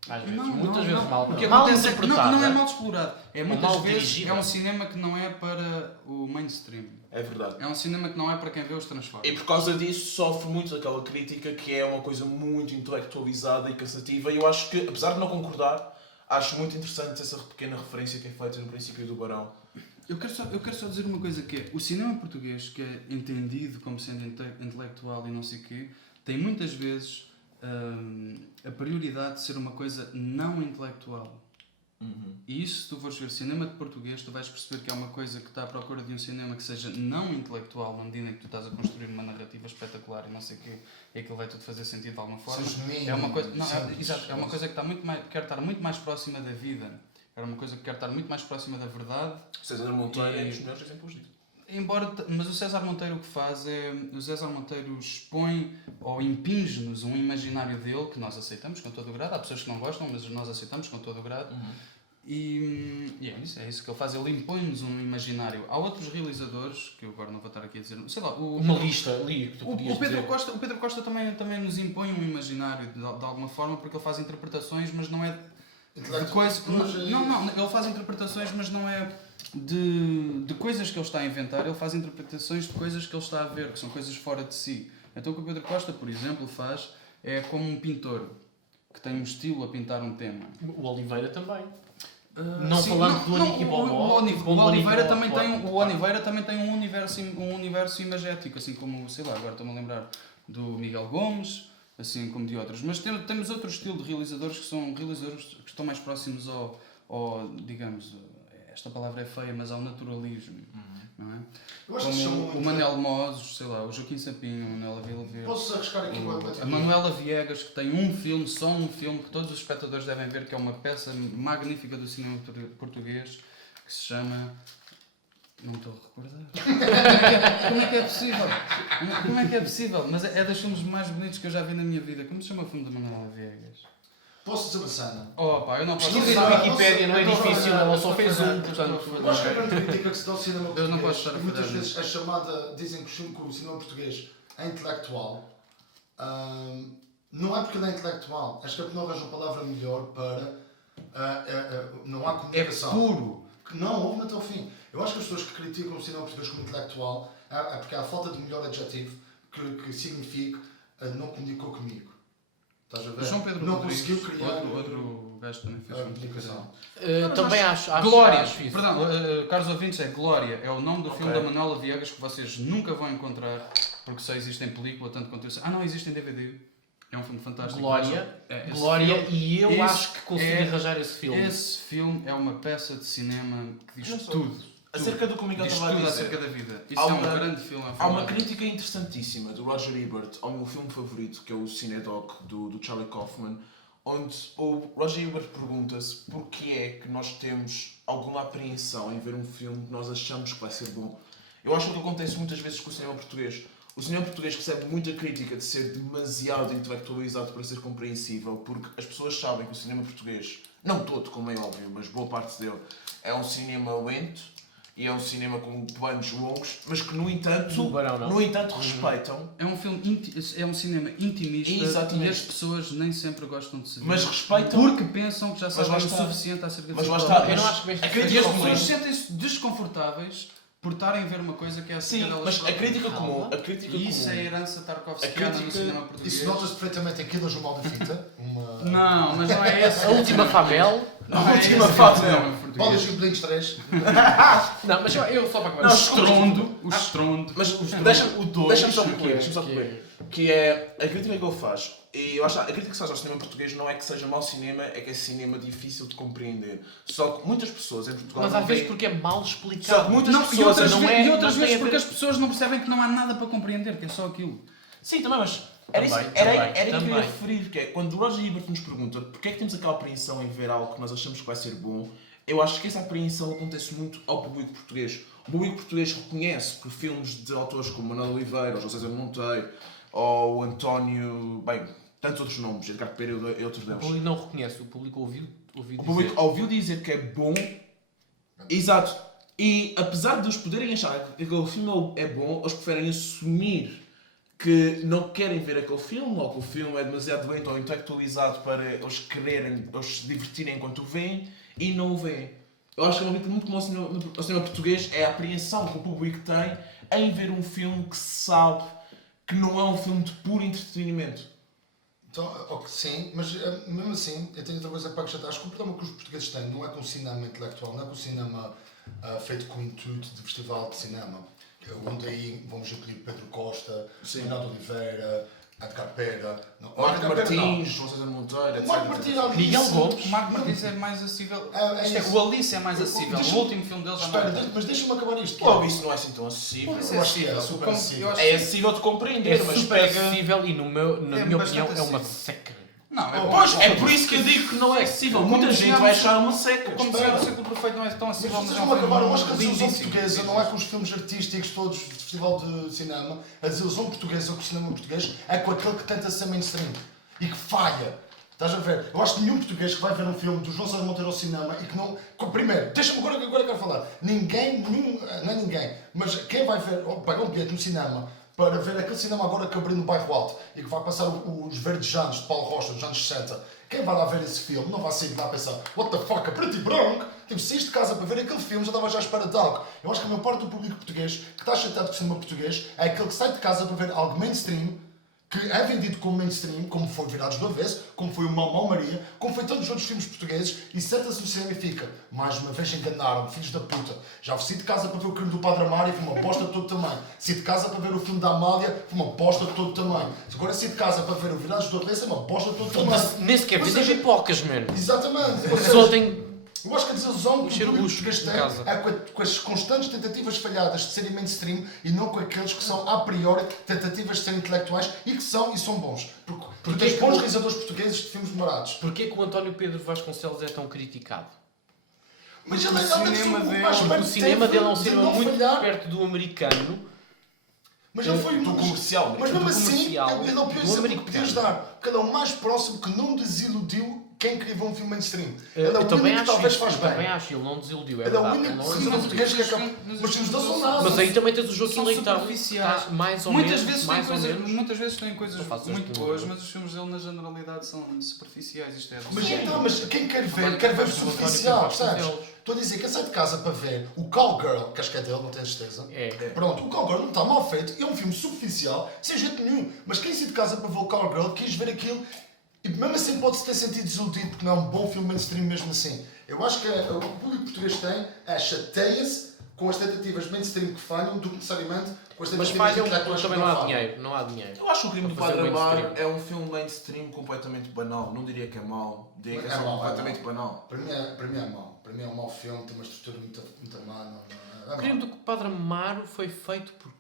Às vezes. Muitas vezes mal. O que Mal acontece é que interpretado. não é mal explorado. É muitas mal vezes dirigido. é um cinema que não é para o mainstream. É verdade. É um cinema que não é para quem vê os E Transformers. por causa disso sofre muito daquela crítica que é uma coisa muito intelectualizada e cansativa. E eu acho que, apesar de não concordar, acho muito interessante essa pequena referência que é feita no princípio do Barão. Eu quero só dizer uma coisa que é, o cinema português, que é entendido como sendo intelectual e não sei o quê, tem muitas vezes a prioridade de ser uma coisa não intelectual. E isso, se tu fores ver cinema de português, tu vais perceber que é uma coisa que está à procura de um cinema que seja não intelectual, na medida em que tu estás a construir uma narrativa espetacular e não sei o quê, e aquilo vai tudo fazer sentido de alguma forma. Seja genuíno, É uma coisa, não, simples. exato, é uma coisa que está muito mais, quer estar muito mais próxima da vida. É uma coisa que quer estar muito mais próxima da verdade. César Monteiro é E- um dos melhores exemplos disso. Mas o César Monteiro o que faz é. O César Monteiro expõe ou impinge-nos um imaginário dele que nós aceitamos com todo o grado. Há pessoas que não gostam, mas nós aceitamos com todo o grado. E é isso que ele faz. Ele impõe-nos um imaginário. Há outros realizadores, que eu agora não vou estar aqui a dizer. Sei lá, Uma lista ali que tu podias o Pedro dizer. Costa, o Pedro Costa também nos impõe um imaginário de alguma forma, porque ele faz interpretações, mas não é de coisas. Não, ele faz interpretações, mas não é de coisas que ele está a inventar, ele faz interpretações de coisas que ele está a ver, que são coisas fora de si. Então o que o Pedro Costa, por exemplo, faz é como um pintor que tem um estilo a pintar um tema. O Oliveira também. Sim, falando do Aniki Bobó, o Oliveira também tem o Oliveira também tem um universo imagético, assim como, sei lá, agora estou-me a lembrar do Miguel Gomes, assim como de outros. Mas temos outro estilo de realizadores que são realizadores que estão mais próximos ao digamos, esta palavra é feia, mas ao naturalismo, não é? Eu acho que se chama Como o muito- Manel Mozos, sei lá, o Joaquim Sapinho, a Manuela Vila Verde. Posso arriscar aqui uma A Manuela Viegas, que tem um filme, só um filme, que todos os espectadores devem ver, que é uma peça magnífica do cinema português, que se chama... Não estou a recordar. Como é que é possível? Como é que é possível? Mas é dos filmes mais bonitos que eu já vi na minha vida. Como se chama o filme da Manuela Viegas? Posso dizer uma cena? Oh pá, eu não posso... Pesquisa Não na sei, Wikipédia, não é não sei, difícil, não ela sei, só fez não um, sei, portanto. Eu acho que a grande crítica que se dá ao cinema português, Eu não posso estar a e muitas falhar vezes é chamada, dizem que o cinema português é intelectual, não é porque ele é intelectual, acho que é porque não arranjam a palavra melhor para, não há É comunicação. puro. Que não ouvem até ao fim. Eu acho que as pessoas que criticam o cinema português como intelectual é porque há falta de melhor adjetivo que signifique não comunicou comigo. Estás a ver? O João Pedro não Rodrigues, conseguiu criar outro gajo que também fez a filme de comunicação. Também acho Glória, isso. perdão, caros ouvintes, é Glória, é o nome do filme Ok. da Manuela Viegas que vocês nunca vão encontrar porque só existe em película, tanto quanto eu sei. Não, existe em DVD. É um filme fantástico. Glória, Esse Glória, filme- e eu esse acho que consegui é- arranjar esse filme. Esse filme é uma peça de cinema que diz Não só. tudo. Acerca do que o Miguel Diz estava a tudo dizer. acerca da vida. Isso Há é uma- um grande filme. Há uma crítica interessantíssima do Roger Ebert ao meu filme favorito, que é o Cinedoc, do Charlie Kaufman, onde o Roger Ebert pergunta-se porquê é que nós temos alguma apreensão em ver um filme que nós achamos que vai ser bom. Eu acho que o que acontece muitas vezes com o cinema português. O cinema português recebe muita crítica de ser demasiado intelectualizado para ser compreensível, porque as pessoas sabem que o cinema português, não todo, como é óbvio, mas boa parte dele, é um cinema lento e é um cinema com planos longos, mas que no entanto, O Barão não. no entanto respeitam, É um filme, é um cinema intimista Exatamente. e as pessoas nem sempre gostam de se ver. mas respeitam. Porque pensam que já Mas sabem lá o está. suficiente acerca Mas de lá si está, próprios. Eu não acho que a este crítica E as comum. pessoas sentem-se desconfortáveis por estarem a ver uma coisa que é acerca Sim, delas mas a próprias. crítica comum, a crítica E isso é a comum. herança tarkovskiana A no crítica- cinema português. Isso nota-se perfeitamente em Quilas o Mal da Fita. Não, mas não é esse. A última Famel, Não, última fase não. Bolas e Blinks 3. Não, mas eu só para acabar. O estrondo. Mas deixa-me só concluir. Que é a crítica que ele faz. E eu acho que a crítica que se faz ao cinema português não é que seja mau cinema, é que é cinema difícil de compreender. Só que muitas pessoas em Portugal. Mas não às vezes veem- porque é mal Só explicado. que muitas Não, pessoas. e outras, não ve- é- e outras não tem vezes a ver- porque as pessoas não percebem que não há nada para compreender, que é só aquilo. Sim, também, mas era isso Também, era que eu também. ia referir, que é quando o Roger Ebert nos pergunta porque é que temos aquela apreensão em ver algo que nós achamos que vai ser bom, eu acho que essa apreensão acontece muito ao público português. O público português reconhece que filmes de autores como Manuel Oliveira, ou José Monteiro, ou o António, bem, tantos outros nomes, Edgar Pereira e outros O deles. público não reconhece, o público ouviu O dizer. público ouviu dizer que é bom, exato, e apesar de eles poderem achar que aquele filme é bom, eles preferem assumir que não querem ver aquele filme, ou que o filme é demasiado doente ou intelectualizado para eles quererem, eles se divertirem enquanto o veem, e não o veem. Eu acho que é muito comum ao cinema português é a apreensão que o público tem em ver um filme que se sabe que não é um filme de puro entretenimento. Então, ok, sim, mas mesmo assim, eu tenho outra coisa para acrescentar. Acho que o problema que os portugueses têm não é com o cinema intelectual, não é com o cinema feito com o intuito de festival de cinema. Onde aí vamos incluir Pedro Costa, Renato Oliveira, Edgar Pereira, Marco Martins, José Monteiro, etc. Marco Martins, Miguel Gomes. O Marco Martins é mais acessível. isso. O Alice é mais acessível. O último filme deles já não Espera, é. mas deixa-me acabar isto. Pô, isso não é assim tão acessível. Isso Eu acho que é acessível. super Como- acessível. eu acho É que- acessível de compreender, É mas super pega... acessível e na minha bastante opinião é uma acessível. seca. Não, é Pois, é por isso que eu digo que não é acessível. Como Muita gente desenhamos- vai achar uma seca. Como dizer, o Círculo Perfeito não é tão Mas acessível, vocês mas é um vão acabar, eu acho que a filme desilusão lindíssimo. portuguesa não é com os filmes artísticos todos do Festival de Cinema. A desilusão portuguesa com o cinema português é com aquele que tenta ser mainstream e que falha. Estás a ver? Eu acho que nenhum português que vai ver um filme do João Sérgio Monteiro ao cinema e que não... Primeiro, deixa-me agora quero falar. Ninguém, não é ninguém, mas quem vai ver, pagar um bilhete no cinema para ver aquele cinema agora que abriu no Bairro Alto e que vai passar os Verdejantes de Paulo Rocha dos anos 60, quem vai lá ver esse filme não vai sair de lá a pensar what the fuck, é preto e branco? Tipo, saíste de casa para ver aquele filme, já estava já à espera de algo. Eu acho que a maior parte do público português que está chateado com o cinema português é aquele que sai de casa para ver algo mainstream, que é vendido como mainstream, como foi Virados do Avesso, como foi o Mau Maria, como foi tantos outros filmes portugueses, e senta-se no cinema e fica, mais uma vez enganaram-me, filhos da puta. Já saí de casa para ver o crime do Padre Amário, foi uma bosta de todo tamanho. Saí de casa para ver o filme da Amália, foi uma bosta de todo tamanho. Agora saí de casa para ver o Virados do Avesso, é uma bosta de todo tamanho. Nem sequer Ou vender seja, pipocas, mano. Exatamente. Ou Só seja, tem... eu acho que a desilusão que o cheiro público luxo português em tem casa. é com as constantes tentativas falhadas de serem mainstream e não com aqueles que são, a priori, tentativas de serem intelectuais e que são bons. Porque tens que bons o- realizadores portugueses de filmes demorados. Porquê que o António Pedro Vasconcelos é tão criticado? Mas ele O deve ser cinema o dele- mais Porque perto o que cinema teve dele é um de cinema não muito falhar. perto do americano. Mas ele foi do comercial, Mas mesmo do assim, comercial, ele é o pior do exemplo que americano. podias dar. Porque ele é o mais próximo que não desiludiu quem queria ver um filme mainstream. Ele é o Eu também único que acho talvez isso, faz eu bem. também acho, ele não desiludiu, é Ele é o verdade. único ele não cinema desiludiu. português que acaba. Mas os filmes dele são nada. Mas aí também tens os Joaquim São Leitão, superficiais. está mais ou Muitas menos, vezes mais tem ou coisas, menos. muitas vezes tem coisas Não faço muito este boas, número. mas os filmes dele na generalidade são superficiais. Isto é Mas então, mas quem quer ver, Agora quer ver temos o António superficial, Pedro percebes? Vasconcelos. Estou a dizer, quem sai de casa para ver o Cowgirl, que acho que é dele, não tenho certeza. É. Pronto, o Cowgirl não está mal feito, é um filme superficial, sem jeito nenhum. Mas quem sai de casa para ver o Cowgirl quis ver aquilo e mesmo assim pode-se ter sentido desiludido porque não é um bom filme mainstream mesmo assim. Eu acho que o público português tem é chateia-se com as tentativas mainstream que falham do que necessariamente com as Mas tentativas falham, intelectuais também que não há falham. dinheiro, não há dinheiro. Eu acho que o Crime do Para fazer Padre Amar mainstream. é um filme mainstream completamente banal. Não diria que é mau, diria que é É só mau, é completamente mau. banal. Para mim é mau. Para mim é um mau filme, tem uma estrutura muito má. O crime do Padre Amaro foi feito por...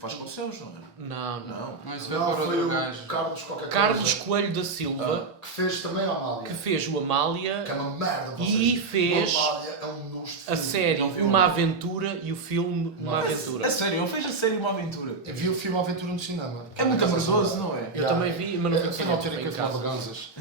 Vasconcelos, não era? Não, não. Não. Não, isso foi Não, para foi outro o gajo. Carlos qualquer Carlos coisa, Coelho da Silva, que fez também a Amália. que fez o Amália, Que é uma merda, E vocês. fez O Amália é um nojo de a filme. série Não vi Uma um. Aventura e o filme Uma Aventura. A sério, ele fez a série Uma Aventura. Eu vi o filme Aventura no cinema. É muito amoroso, não é? Eu também vi, mas não Eu vi foi na altura cinema, que eu foi em filmava casa. ganzas.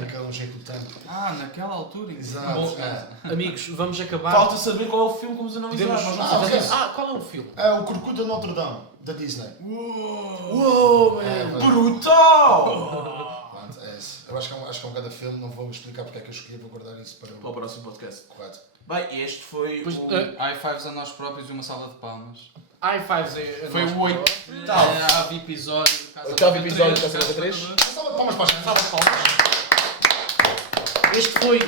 Naquele jeito do tempo. Naquela altura. Exato. Bom, É. Amigos, vamos acabar. Falta saber qual é o filme que vamos analisar. Podemos Nós não fazer... ok. qual é o filme? É o Corcunda Notre Dame, da Disney. Uou, É, brutal! Pronto, é esse. Eu acho que é um grande filme, não vou explicar porque é que eu escolhi, vou guardar isso para Para o o próximo podcast. correto. Bem, este foi Pois, o... High fives a nós próprios e uma salva de palmas. High Fives é... Foi o 8. Há episódio do Casa Oitavo Blanca episódio do 3, Casa Blanca 3. Salva de palmas para a gente. Salva de palmas. Este foi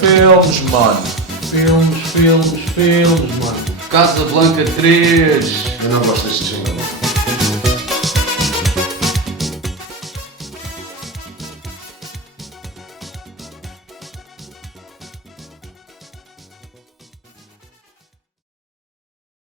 Filmes, mano. filmes, mano. Casablanca 3. Eu não gosto deste jingle.